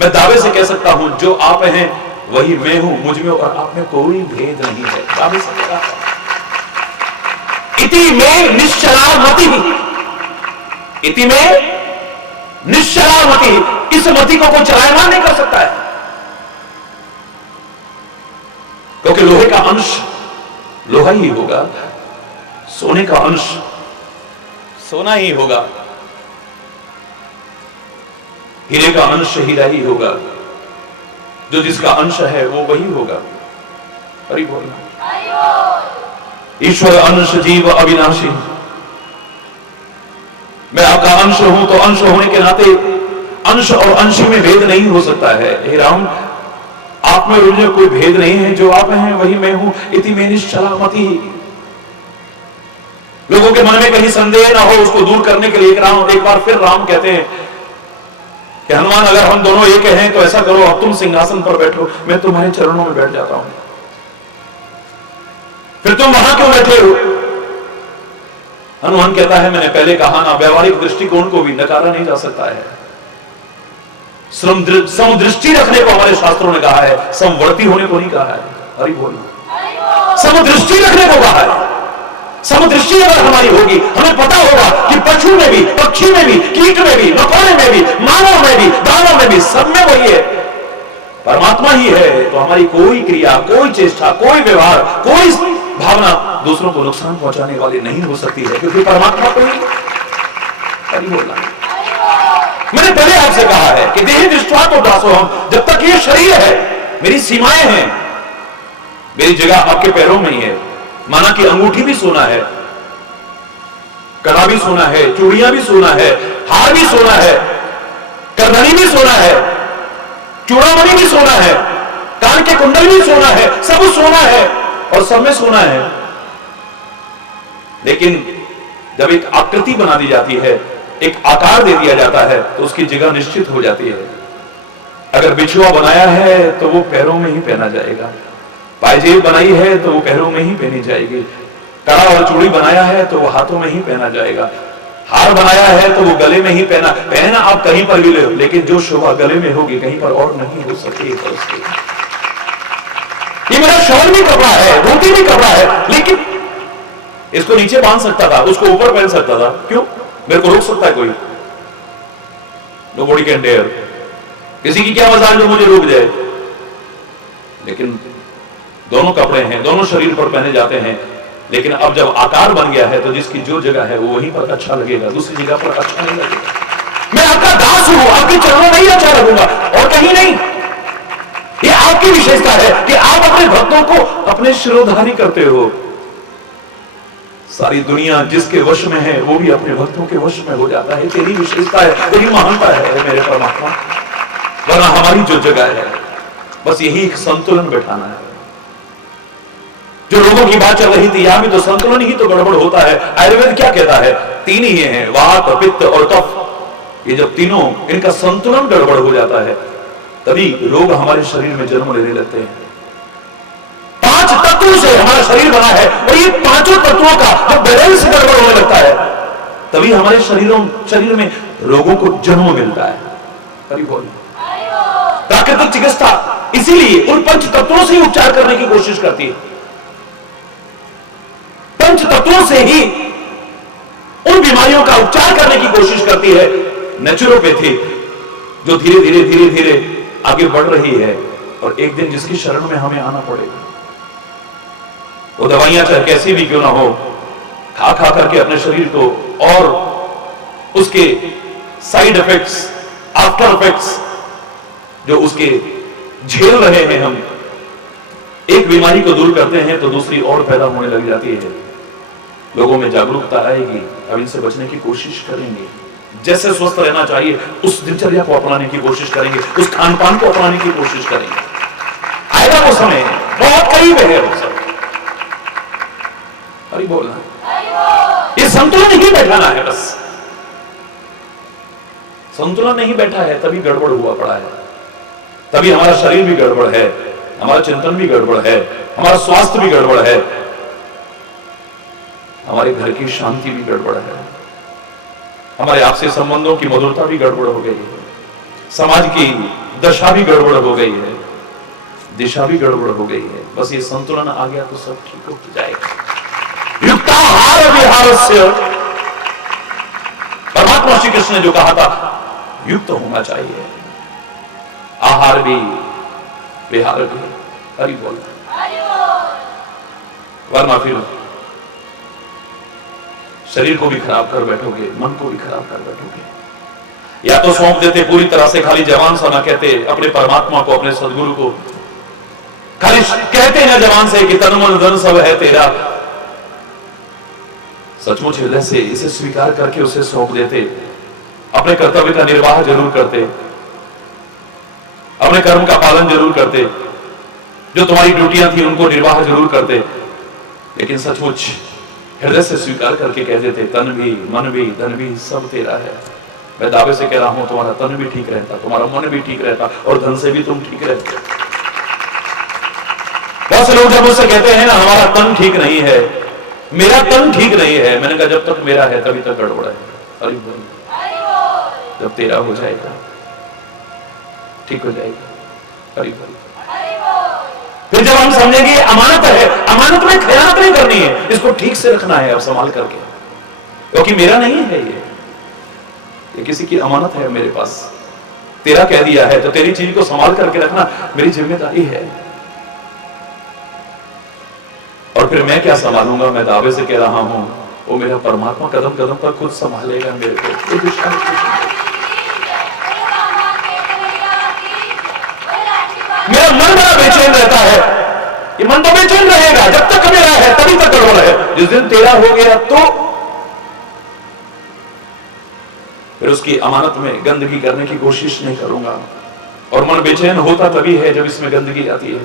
मैं दावे से कह सकता हूं जो आप हैं वही मैं हूं, मुझ में और आप में कोई भेद नहीं है। दावे से कह रहा हूं, इति में निश्चलामति, इति में निश्चलामति। इस मति को कोई चलायमान नहीं कर सकता है, क्योंकि लोहे का अंश लोहा ही होगा, सोने का अंश सोना ही होगा, हीरे का अंश हीरा ही होगा, जो जिसका अंश है वो वही होगा। हरि बोलना। ईश्वर अंश जीव अविनाशी, मैं आपका अंश हूं तो अंश होने के नाते अंश और अंशी में भेद नहीं हो सकता है। हे राम, आप में और मुझे कोई भेद नहीं है, जो आप हैं वही मैं हूं। इति मे निश्चलामति। लोगों के मन में कहीं संदेह ना हो, उसको दूर करने के लिए एक बार फिर राम कहते हैं कि हनुमान, अगर हम दोनों एक हैं तो ऐसा करो, अब तुम सिंहासन पर बैठो, मैं तुम्हारे चरणों में बैठ जाता हूं। फिर तुम वहां क्यों बैठे हो? हनुमान कहता है, मैंने पहले कहा ना, व्यवहारिक दृष्टिकोण को भी नकारा नहीं जा सकता है। समदृष्टि रखने को हमारे शास्त्रों ने कहा है, समवर्ती होने को नहीं कहा है। हरि बोलना। समदृष्टि रखने को कहा है। समदृष्टि अगर हमारी होगी, हमें पता होगा कि पशु में भी, पक्षी में भी, कीट में भी, मकोड़े में भी, मानव में भी, दानव में भी, सब में वही है, परमात्मा ही है। तो हमारी कोई क्रिया, कोई चेष्टा, कोई व्यवहार, कोई भावना दूसरों को नुकसान पहुंचाने वाली नहीं हो सकती है, क्योंकि परमात्मा को ही। हरि बोलना। मैंने पहले आपसे कहा है कि देह दृष्टवा तो दासो हम, जब तक ये शरीर है, मेरी सीमाएं हैं, मेरी जगह आपके पैरों में ही है। माना कि अंगूठी भी सोना है, कड़ा भी सोना है, चूड़ियां भी सोना है, हार भी सोना है, करधनी भी सोना है, चूड़ामणि भी सोना है, कान के कुंडल भी सोना है, सब सोना है और सब में सोना है। लेकिन जब एक आकृति बना दी जाती है, एक आकार दे दिया जाता है, तो उसकी जगह निश्चित हो जाती है। अगर बिछुआ बनाया है तो वो पैरों में ही पहना जाएगा, पायजेब बनाई है तो वो पैरों में ही पहनी जाएगी, कड़ा और चूड़ी बनाया है तो वो हाथों में ही पहना जाएगा, हार बनाया है तो वो गले में ही पहना आप कहीं पर भी ले, लेकिन जो शोभा गले में होगी कहीं पर और नहीं हो सकती। ये मेरा शॉल भी कपड़ा है, धोती भी कपड़ा है, लेकिन इसको नीचे बांध सकता था, उसको ऊपर पहन सकता था। क्यों? मेरे को रोक सकता है कोई? Nobody can dare. किसी की क्या मजाल जो मुझे रोक जाए? लेकिन दोनों कपड़े हैं, दोनों शरीर पर पहने जाते हैं, लेकिन अब जब आकार बन गया है तो जिसकी जो जगह है वो वहीं पर अच्छा लगेगा, दूसरी जगह पर अच्छा नहीं लगेगा। मैं आपका दास हूं, आपके चरणों में ही अच्छा लगूंगा और कहीं नहीं। ये आपकी विशेषता है कि आप अपने भक्तों को अपने शिरोधारी करते हो। सारी दुनिया जिसके वश में है वो भी अपने भक्तों के वश में हो जाता है। तेरी विशेषता है, तेरी महानता है मेरे परमात्मा। वरना हमारी जो जगह है, बस यही एक संतुलन बैठाना है। जो लोगों की बात चल रही थी, यहां भी तो संतुलन ही तो गड़बड़ होता है। आयुर्वेद क्या कहता है? तीन ही हैं, वात, पित्त और कफ। ये जब तीनों, इनका संतुलन गड़बड़ हो जाता है, तभी रोग हमारे शरीर में जन्म लेने लगते हैं। 5 तत्वों से हमारा शरीर बना है, और ये पांचों तत्वों का जब बैलेंस गड़बड़ होने लगता है, तभी हमारे शरीर में रोगों को जन्म मिलता है। हरि बोल। प्राकृतिक चिकित्सा इसीलिए उन 5 तत्वों से ही उपचार करने की कोशिश करती है। 5 तत्वों से ही उन बीमारियों का उपचार करने की कोशिश करती है नेचुरोपैथी, जो धीरे धीरे धीरे धीरे आगे बढ़ रही है। और एक दिन जिसकी शरण में हमें आना पड़ेगा, वो दवाइयां चाहे कैसी भी क्यों ना हो, खा खा करके अपने शरीर को और उसके साइड इफेक्ट्स, आफ्टर इफेक्ट्स जो उसके झेल रहे हैं, हम एक बीमारी को दूर करते हैं तो दूसरी और पैदा होने लग जाती है। लोगों में जागरूकता आएगी, अब इनसे बचने की कोशिश करेंगे। जैसे स्वस्थ रहना चाहिए उस दिनचर्या को अपनाने की कोशिश करेंगे, उस खान पान को अपनाने की कोशिश करेंगे। आएगा वो समय, बहुत करीब है वो समय। हरि बोलना। ये संतुलन ही बैठाना है, बस संतुलन नहीं बैठा है तभी गड़बड़ हुआ पड़ा है, तभी हमारा शरीर भी गड़बड़ है, हमारा चिंतन भी गड़बड़ है, हमारा स्वास्थ्य भी गड़बड़ है, हमारे घर की शांति भी गड़बड़ है, हमारे आपसी संबंधों की मधुरता भी गड़बड़ हो गई है, समाज की दशा भी गड़बड़ हो गई है, दिशा भी गड़बड़ हो गई है। बस ये संतुलन आ गया तो सब ठीक हो जाएगा। युक्ताहार विहारस्य, परमात्मा श्री कृष्ण ने जो कहा था, युक्त होना चाहिए, आहार भी विहार भी। हरि बोल। वरना फिर शरीर को भी खराब कर बैठोगे, मन को भी खराब कर बैठोगे। या तो सौंप देते पूरी तरह से, खाली जवान सा ना कहते अपने परमात्मा को, अपने सदगुरु को, खाली कहते हैं जवान से कि तन मन धन सब है तेरा, सचमुच हृदय से इसे स्वीकार करके उसे सौंप देते, अपने कर्तव्य का निर्वाह जरूर करते, अपने कर्म का पालन जरूर करते, जो तुम्हारी ड्यूटियां थी उनको निर्वाह जरूर करते, लेकिन सचमुच हृदय से स्वीकार करके कह देते तन भी मन भी धन भी सब तेरा है। मैं दावे से कह रहा हूं तुम्हारा तन भी ठीक रहता, तुम्हारा मन भी ठीक रहता और धन से भी तुम ठीक रहते। बहुत से लोग जब मुझसे कहते हैं ना हमारा तन ठीक नहीं है, मेरा तन ठीक नहीं है, मैंने कहा जब तक मेरा है तभी तक गड़बड़ है। अरे जब तेरा हो जाएगा ठीक हो जाएगा। अरे फिर जब हम समझेंगे अमानत है, अमानत में खयानत नहीं करनी है, इसको ठीक से रखना है अब संभाल करके, क्योंकि मेरा नहीं है ये किसी की अमानत है मेरे पास। तेरा कह दिया है तो तेरी चीज को संभाल करके रखना मेरी जिम्मेदारी है। और फिर मैं क्या संभालूंगा, मैं दावे से कह रहा हूं वो मेरा परमात्मा कदम कदम पर खुद संभालेगा मेरे को। मेरा मन बड़ा बेचैन रहता है, ये मन तो बेचैन रहेगा जब तक मेरा है तभी तक गड़बड़ है। जिस दिन तेरा हो गया तो फिर उसकी अमानत में गंदगी करने की कोशिश नहीं करूंगा। और मन बेचैन होता तभी है जब इसमें गंदगी आती है,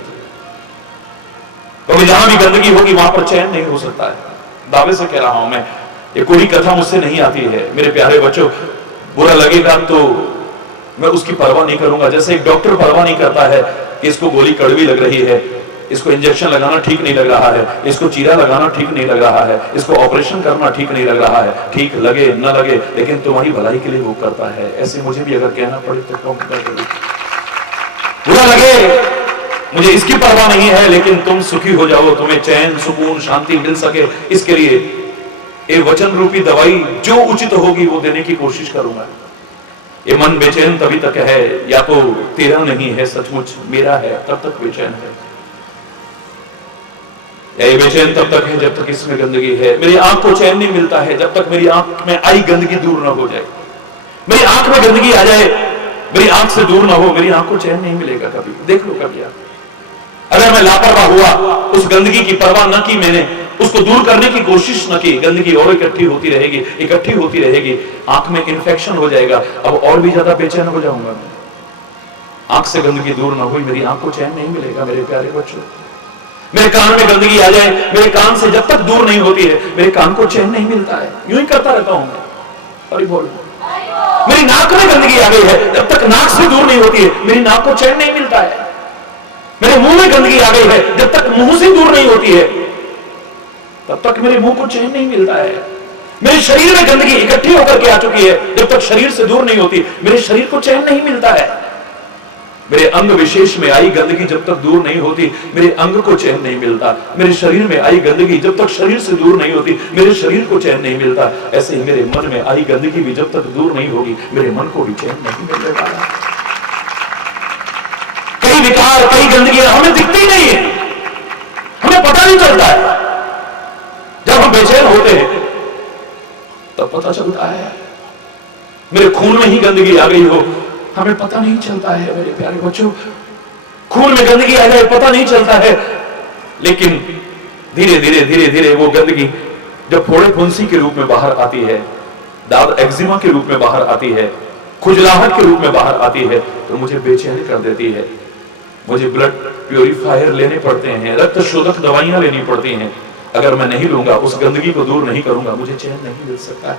क्योंकि जहां भी गंदगी होगी वहां पर चैन नहीं हो सकता है। दावे से कह रहा हूं मैं, ये कोई कथा मुझसे नहीं आती है। मेरे प्यारे बच्चों, बुरा लगेगा तो मैं उसकी परवाह नहीं करूंगा। जैसे एक डॉक्टर परवाह नहीं करता है कि इसको गोली कड़वी लग रही है, इसको इंजेक्शन लगाना ठीक नहीं लग रहा है, इसको चीरा लगाना ठीक नहीं लग रहा है, इसको ऑपरेशन करना ठीक नहीं लग रहा है, ठीक लगे न लगे लेकिन तुम्हारी भलाई के लिए वो करता है। ऐसे मुझे भी अगर कहना पड़े तो कौन करेगा? बुरा लगे मुझे इसकी परवाह नहीं है, लेकिन तुम सुखी हो जाओ, तुम्हें चैन सुकून शांति मिल सके, इसके लिए ये वचन रूपी दवाई जो उचित होगी वो देने की कोशिश करूंगा। ये मन बेचैन तभी तक है, या तो तेरा नहीं है सचमुच मेरा है तब तक बेचैन है, या ये बेचैन तब तक है जब तक इसमें गंदगी है। मेरी आंख को चैन नहीं मिलता है जब तक मेरी आंख में आई गंदगी दूर ना हो जाए। मेरी आंख में गंदगी आ जाए, मेरी आंख से दूर ना हो, मेरी आंख को चैन नहीं मिलेगा कभी। देख लो कभी आप, अगर मैं लापरवाह हुआ, उस गंदगी की परवाह न की मैंने, उसको दूर करने की कोशिश न की, गंदगी और इकट्ठी होती रहेगी, इकट्ठी होती रहेगी, आंख में इन्फेक्शन हो जाएगा, अब और भी ज्यादा बेचैन हो जाऊंगा मैं। आंख से गंदगी दूर ना हुई, मेरी आंख को चैन नहीं मिलेगा मेरे प्यारे बच्चों। मेरे कान में गंदगी आ जाए, मेरे कान से जब तक दूर नहीं होती है मेरे कान को चैन नहीं मिलता है, यूं ही करता रहता हूं मैं। अरे बोल, मेरी नाक में गंदगी आ गई है, जब तक नाक से दूर नहीं होती है मेरी नाक को चैन नहीं मिलता है। मेरे मुंह में गंदगी आ गई है, जब तक मुंह से दूर नहीं होती है तब तक मेरे मुंह को चैन नहीं मिलता है। मेरे शरीर में गंदगी इकट्ठी होकर के आ चुकी है, जब तक शरीर से दूर नहीं होती मेरे शरीर को चैन नहीं मिलता है। मेरे अंग विशेष में आई गंदगी जब तक दूर नहीं होती मेरे अंग को चैन नहीं मिलता। मेरे शरीर में आई गंदगी जब तक शरीर से दूर नहीं होती मेरे शरीर को चैन नहीं मिलता। ऐसे ही मेरे मन में आई गंदगी भी जब तक दूर नहीं होगी मेरे मन को भी चैन नहीं मिलने वाला। कई विकार, कई गंदगी हमें दिखती नहीं है, हमें पता नहीं चलता है। जब हम बेचैन होते हैं तब पता चलता है। मेरे खून में ही गंदगी आ गई हो, हमें पता नहीं चलता है मेरे प्यारे बच्चों। खून में गंदगी आ जाए पता नहीं चलता है, लेकिन धीरे धीरे धीरे धीरे वो गंदगी जब फोड़े फुंसी के रूप में बाहर आती है, दाद एक्जिमा के रूप में बाहर आती है, खुजलाहट के रूप में बाहर आती है, तो मुझे बेचैन कर देती है। मुझे ब्लड प्यूरिफायर लेने पड़ते हैं, रक्त शोधक दवाइयां लेनी पड़ती हैं। अगर मैं नहीं लूंगा, उस गंदगी को दूर नहीं करूंगा, मुझे चैन नहीं मिल सकता है।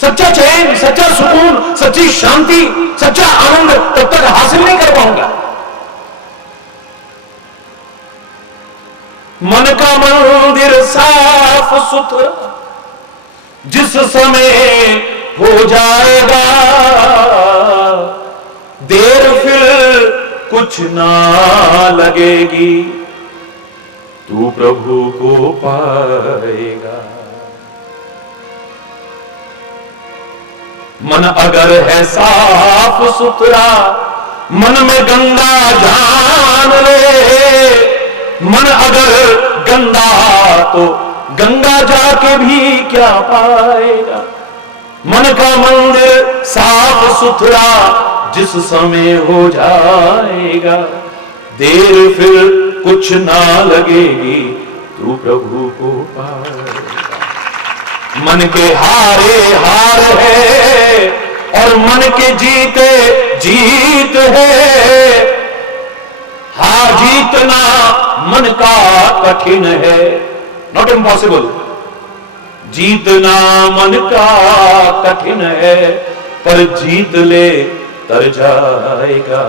सच्चा चैन, सच्चा सुकून, सच्ची शांति, सच्चा आनंद तब तक हासिल नहीं कर पाऊंगा। मन का मंदिर साफ सुथरा जिस समय हो जाएगा, देर फिर कुछ ना लगेगी, तू प्रभु को पाएगा। मन अगर है साफ सुथरा, मन में गंगा जान ले, मन अगर गंदा तो गंगा जाके भी क्या पाएगा। मन का मंदिर साफ सुथरा जिस समय हो जाएगा, देर फिर कुछ ना लगेगी, तू प्रभु को पाएगा। मन के हारे हार है और मन के जीते जीत है। हार जीतना मन का कठिन है, नॉट इम्पॉसिबल। जीतना मन का कठिन है, पर जीत ले तर जाएगा।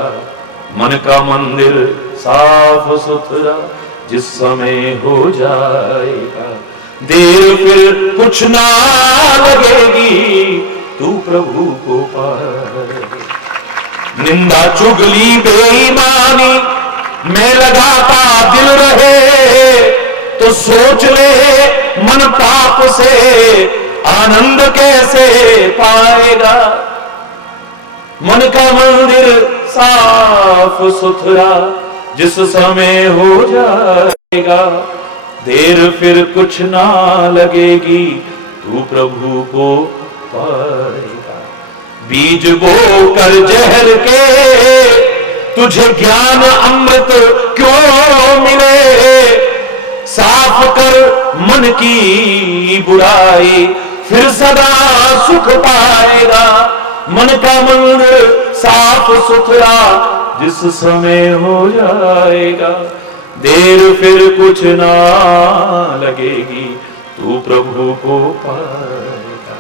मन का मंदिर साफ सुथरा जिस समय हो जाएगा, देर फिर कुछ ना लगेगी, तू प्रभु को पाएगा। निंदा चुगली बेईमानी में लगाता दिल रहे, तो सोच ले मन पाप से आनंद कैसे पाएगा। मन का मंदिर साफ सुथरा जिस समय हो जाएगा, देर फिर कुछ ना लगेगी, तू प्रभु को पाएगा। बीज बो कर जहर के तुझे ज्ञान अमृत क्यों मिले। साफ कर मन की बुराई फिर सदा सुख पाएगा। मन का मंदिर साफ सुथरा जिस समय हो जाएगा, देर फिर कुछ ना लगेगी, तू प्रभु को पाएगा।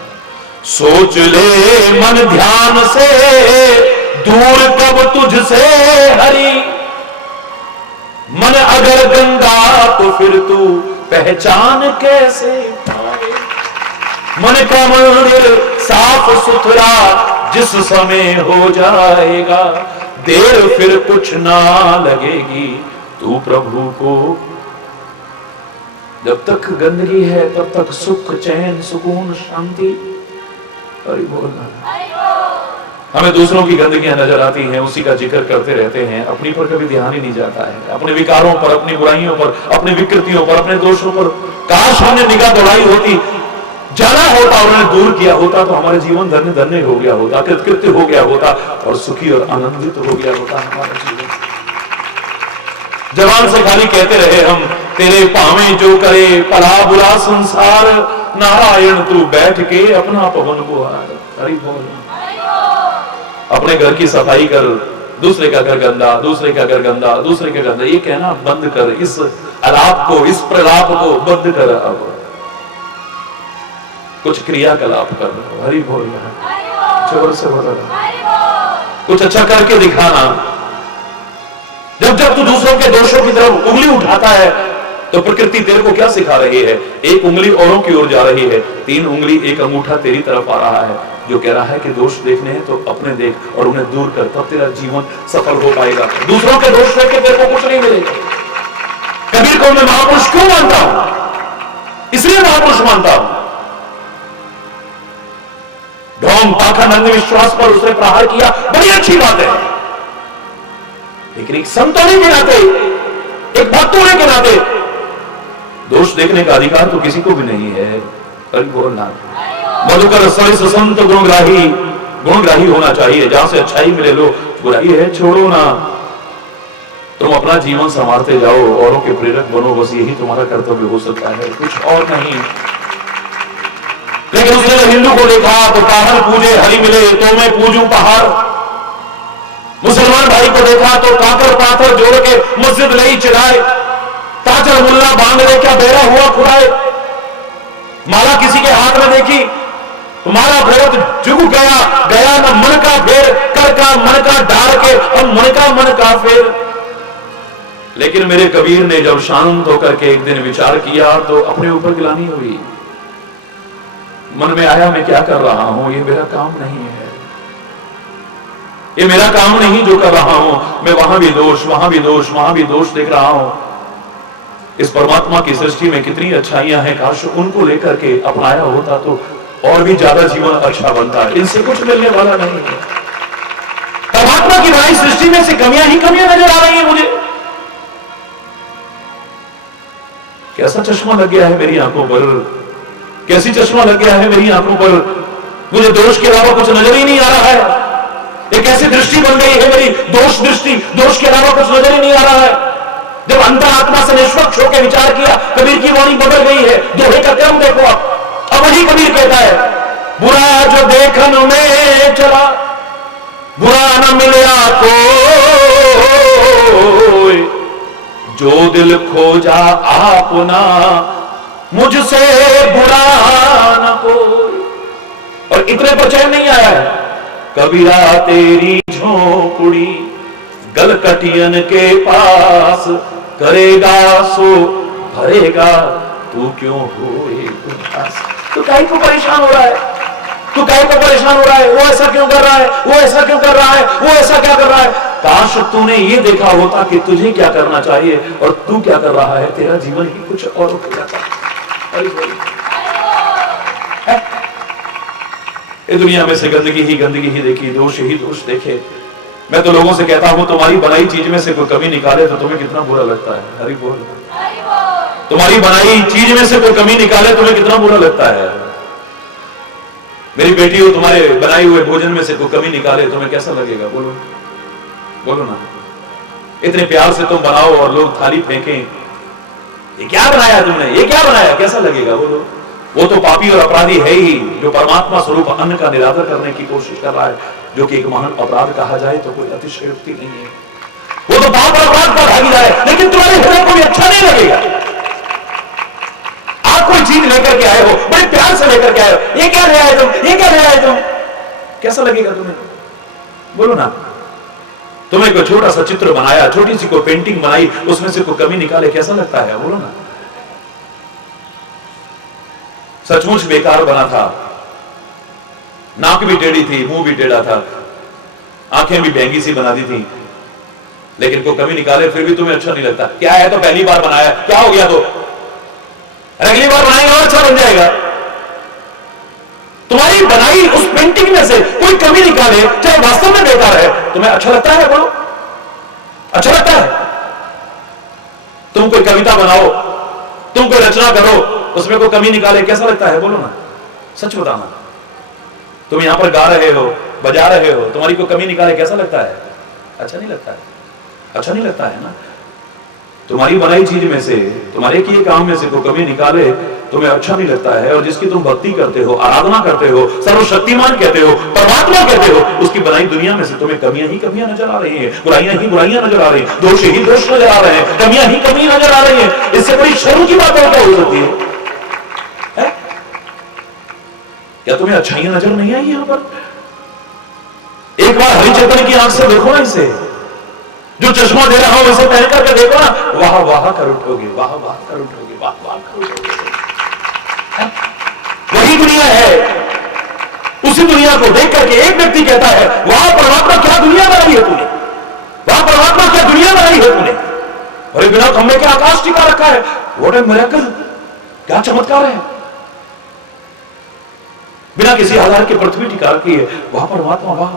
सोच ले मन ध्यान से, दूर कब तुझसे हरि। मन अगर गंदा तो फिर तू पहचान कैसे पाए। मन का मंदिर साफ सुथरा जिस समय हो जाएगा, देर फिर कुछ ना लगेगी, तू प्रभु को। जब तक गंदगी है तब तक सुख चैन सुकून शांति हरि बोलना। हमें दूसरों की गंदगियां नजर आती हैं, उसी का जिक्र करते रहते हैं, अपनी पर कभी ध्यान ही नहीं जाता है। अपने विकारों पर, अपनी बुराइयों पर, अपनी विकृतियों पर, अपने दोषों पर काश हमने निगाह दौड़ाई होती, जाना होता, उन्होंने दूर किया होता, तो हमारा जीवन धन्य धन्य हो गया होता, कृतकृत्य हो गया होता और सुखी और आनंदित हो गया होता हमारा जीवन। जवान से खाली कहते रहे हम, तेरे पावे जो करे पला बुरा संसार, नारायण तू बैठ के अपना पवन बुहार। हरि बोल। अपने घर की सफाई कर, दूसरे का घर गंदा, दूसरे का घर गंदा, दूसरे का गंदा, ये कहना बंद कर। इस आलाप को, इस प्रलाप को बंद कर। अब कुछ क्रियाकलाप कर। हरि बोल। जोर से बोलो, कुछ अच्छा करके दिखाना। जब जब तू दूसरों के दोषों की तरफ उंगली उठाता है, तो प्रकृति तेरे को क्या सिखा रही है? एक उंगली औरों की ओर जा रही है, तीन उंगली, एक अंगूठा तेरी तरफ आ रहा है, जो कह रहा है कि दोष देखने हैं तो अपने देख और उन्हें दूर कर, तब तेरा जीवन सफल हो पाएगा। दूसरों के दोष देख के तेरे को कुछ नहीं मिलेगा। कबीर को मैं महापुरुष क्यों मानता हूं? इसलिए महापुरुष मानता हूं। ढोंग पाखंड अंधविश्वास पर उसने प्रहार किया, बड़ी अच्छी बात है, लेकिन एक संत होने के नाते, एक भक्त होने के नाते दोष देखने का अधिकार तो किसी को भी नहीं है। बोलना मधुकर सरिस संत गुणग्राही होना चाहिए। जहां से अच्छाई मिले लो, बुराई है छोड़ो ना। तुम अपना जीवन संवारते जाओ, औरों के प्रेरक बनो, बस यही तुम्हारा कर्तव्य हो सकता है, कुछ और नहीं। लेकिन उसने हिंदू को देखा तो पहाड़ पूजे हरि मिले, तो मैं पूजूं पहाड़। मुसलमान भाई को देखा तो काकर पाथर जोड़ के मस्जिद नहीं चिल्लाए। ताजर मुल्ला बांध ले क्या बेरा हुआ खुराए। माला किसी के हाथ में देखी, तुम्हारा व्रत जुग गया, गया न मन का फेर, कर का मन का डाल के और मन का फेर। लेकिन मेरे कबीर ने जब शांत होकर के एक दिन विचार किया, तो अपने ऊपर गिलानी हुई। मन में आया, मैं क्या कर रहा हूं, ये मेरा काम नहीं है, ये मेरा काम नहीं जो कर रहा हूं। मैं वहां भी दोष, वहां भी दोष, वहां भी दोष देख रहा हूं। इस परमात्मा की सृष्टि में कितनी अच्छाइयां हैं, काश उनको लेकर के अपनाया होता तो और भी ज्यादा जीवन अच्छा बनता है। इनसे कुछ मिलने वाला नहीं है। परमात्मा की बनाई सृष्टि में से कमियां ही कमियां नजर आ रही है मुझे। कैसा चश्मा लग गया है मेरी आंखों पर, कैसी चश्मा लग गया है मेरी आंखों पर। मुझे दोष के अलावा कुछ नजर ही नहीं आ रहा है। एक ऐसे सी दृष्टि बन गई है मेरी, दोष दृष्टि, दोष के अलावा कुछ नजर ही नहीं आ रहा है। जब अंतरात्मा से निष्पक्ष होकर विचार किया, कबीर की वाणी बदल गई है। दोहे का क्रम देखो आप। अब वही कबीर कहता है, बुरा जो देखन में चला बुरा न मिला कोई, जो दिल खोजा आपना मुझसे बुरा न कोई। और इतने पर चैन नहीं आया है। कबीरा तेरी झोंपड़ी गलकटियन के पास, करेगा सो भरेगा तू क्यों होए उदास। तू काहे को परेशान हो रहा है? तू काहे को परेशान हो रहा है? वो ऐसा क्यों कर रहा है? वो ऐसा क्यों कर रहा है? वो ऐसा क्या कर रहा है? काश तूने ये देखा होता कि तुझे क्या करना चाहिए और तू क्या कर रहा है, तेरा जीवन ही कुछ और हो जाता। ये दुनिया में से गंदगी ही देखी, दोष ही दोष देखे। मैं तो लोगों से कहता हूं, तुम्हारी बनाई चीज में से कोई कमी निकाले तो तुम्हें कितना बुरा लगता है। हरि बोल। तुम्हारी बनाई चीज में से कोई कमी निकाले तुम्हें कितना बुरा लगता है। मेरी बेटी हो, तुम्हारे बनाए हुए भोजन में से कोई कमी निकाले तुम्हें कैसा लगेगा? बोलो बोलो ना। इतने प्यार से तुम बनाओ और लोग थाली फेंकें, ये क्या बनाया तुमने, ये क्या बनाया, कैसा लगेगा? बोलो। वो तो पापी और अपराधी है ही, जो परमात्मा स्वरूप अन्न का निरादर करने की कोशिश कर रहा है, जो कि एक महान अपराध कहा जाए तो कोई अतिशयोक्ति नहीं है। वो तो पाप और अपराध का भागीदार है, लेकिन तुम्हारे हृदय को भी अच्छा नहीं लगेगा। आप कोई चीज लेकर के आए हो, बड़े प्यार से लेकर के आए हो, ये क्या ले आए तुम, ये क्या ले आए तुम, कैसा लगेगा तुम्हें? बोलो ना। तुम्हें कोई छोटा सा चित्र बनाया, छोटी सी कोई पेंटिंग बनाई, उसमें से कोई कमी निकाले, कैसा लगता है? बोलो ना। सचमुच बेकार बना था, नाक भी टेढ़ी थी, मुंह भी टेढ़ा था, आंखें भी भेंगी सी बना दी थी, लेकिन कोई कमी निकाले फिर भी तुम्हें अच्छा नहीं लगता। क्या है, तो पहली बार बनाया, क्या हो गया? तो अगली बार बनाएंगे और अच्छा बन जाएगा। तुम्हारी बनाई उस पेंटिंग में से कोई कमी निकाले, चाहे वास्तव में बेकार है, तुम्हें अच्छा लगता है? बोलो, अच्छा लगता है? तुम कोई कविता बनाओ, तुम कोई रचना करो, उसमें कोई कमी निकाले, कैसा लगता है? बोलो ना, सच बताना। तुम यहां पर गा रहे हो, बजा रहे हो, तुम्हारी कोई कमी निकाले, कैसा लगता है? अच्छा नहीं लगता है? अच्छा नहीं लगता है ना। तुम्हारी बनाई चीज में से, तुम्हारे किए काम में से कोई कमी निकाले, तुम्हें अच्छा नहीं लगता है। और जिसकी तुम भक्ति करते हो, आराधना करते हो, सर्वशक्तिमान कहते हो, परमात्मा कहते हो, उसकी बनाई दुनिया में से तुम्हें कमियां ही कमियां नजर आ रही हैं, बुराइयां ही बुराइयां नजर आ रही हैं, दोष ही दोष नजर आ रहे हैं, कमियां ही कमी नजर आ रही हैं। इससे बड़ी शर्म की बात और क्या हो सकती है? क्या तुम्हें अच्छाइयां नजर नहीं आई यहां पर? एक बार हरि चैतन्य की आंख से देखो ना इसे, जो चश्मा दे रहा हूं उसे पहन करके देखो ना, वाह वाह कर उठोगे, वाह वाह कर उठोगे, वाह वाह कर उठोगे। वही दुनिया है। उसी दुनिया को देख करके एक व्यक्ति कहता है, वाह परमात्मा क्या दुनिया बनाई है तूने, वाह परमात्मा क्या दुनिया बनाई है तूने, और बिना खंभे के आकाश टिका रखा है। व्हाट ए मिरेकल, क्या चमत्कार है। बिना किसी आधार के पृथ्वी टिका रखी है, वाह परमात्मा वाह।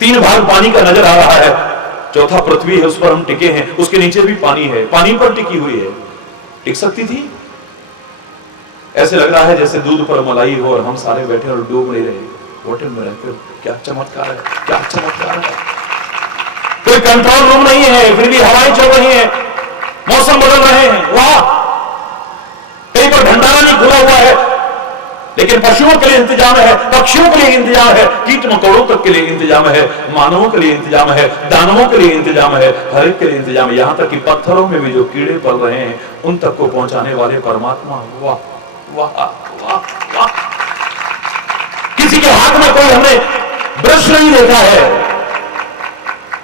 3 भाग पानी का नजर आ रहा है, चौथा पृथ्वी है, उस पर हम टिके हैं, उसके नीचे भी पानी है, पानी पर टिकी हुई है। टिक सकती थी? ऐसे लग रहा है जैसे दूध पर मलाई हो और हम सारे बैठे और डूब नहीं रहे। व्हाट ए मिरेकल, क्या चमत्कार है, क्या चमत्कार है। कोई कंट्रोल रूम नहीं है, फिर भी हवाएं चल रही हैं, मौसम बदल रहे हैं, वाह। कहीं पर भंडारा नहीं खुला हुआ है, लेकिन पशुओं के लिए इंतजाम है, पक्षियों के लिए इंतजाम है, कीट मकोड़ों तक के लिए इंतजाम है, मानवों के लिए इंतजाम है, दानवों के लिए इंतजाम है, हर एक के लिए इंतजाम है। यहां तक कि पत्थरों में भी जो कीड़े पड़ रहे हैं उन तक को पहुंचाने वाले परमात्मा, वाह वाह वाह वाह। किसी के हाथ में कोई हमने ब्रश नहीं देखा है,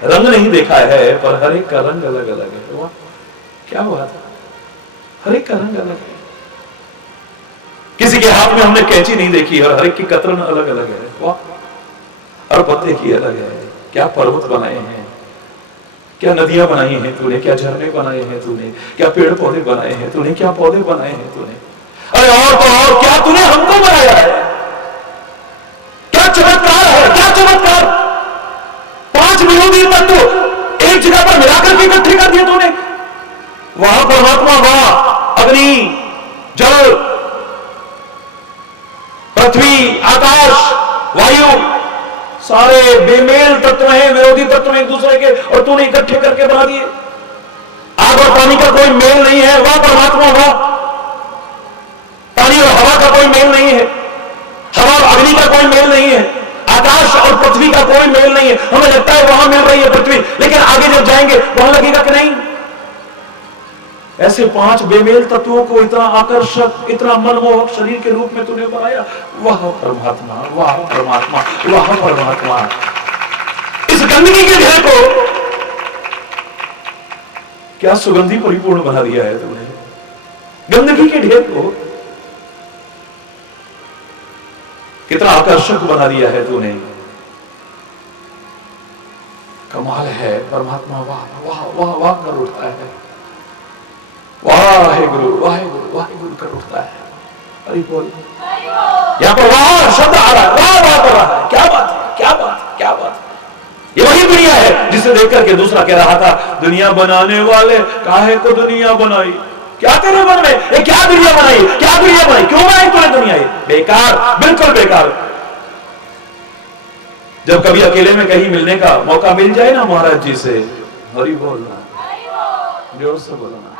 रंग नहीं देखा है, पर हर एक का रंग अलग अलग है। वाह, क्या हुआ था? हर एक का रंग अलग है। किसी के हाथ में हमने कैंची नहीं देखी और हर एक की कतरन अलग अलग है। वाह, हर पत्ते की अलग है। क्या पर्वत बनाए हैं, क्या नदियां बनाई हैं तूने, क्या झरने बनाए हैं तूने, क्या पेड़ पौधे बनाए हैं तूने, क्या पौधे बनाए हैं तूने। अरे और तो और क्या तूने हमको बनाया है। क्या चमत्कार है, क्या चमत्कार। 5 विरोधी तत्व एक जगह पर मिलाकर के इकट्ठे कर दिए तूने। वहां परमात्मा, वाह। अग्नि, जल, पृथ्वी, आकाश, वायु, सारे बेमेल तत्व हैं, विरोधी तत्व हैं एक दूसरे के, और तूने इकट्ठे करके बना दिए। आग और पानी का कोई मेल नहीं है, वाह परमात्मा वाह। पानी और हवा का कोई मेल नहीं है, हवा और अग्नि का कोई मेल नहीं है, आकाश और पृथ्वी का कोई मेल नहीं है। हमें लगता है वहां मिल रही है पृथ्वी, लेकिन आगे जब जाएंगे वहां लगेगा कि नहीं। ऐसे 5 बेमेल तत्वों को इतना आकर्षक, इतना मनमोहक शरीर के रूप में तूने बनाया। वाह परमात्मा, वाह परमात्मा, वाह परमात्मा। इस गंदगी के ढेर को क्या सुगंधी परिपूर्ण बना दिया है तूने। गंदगी के ढेर को कितना आकर्षक बना दिया है तूने। कमाल है परमात्मा, वाह वाह वाह वाह कर उठता है। वाहेगुरु वाहेगुरु वाहेगुरु कर उठता है। अरे बोल, यहां पर वाह शब्द आ रहा है, वाह वाह कर रहा है। क्या बात है, क्या बात है, क्या बात है। ये वही दुनिया है जिसे देख करके दूसरा कह रहा था, दुनिया बनाने वाले काहे को दुनिया बनाई। क्या तेरे मन में, ये क्या दुनिया बनाई, क्या दुनिया बनाई, क्यों बनाई तूने दुनिया। ये बेकार, बिल्कुल बेकार। जब कभी अकेले में कहीं मिलने का मौका मिल जाए ना महाराज जी से, हरि बोलना, जोर से बोलना।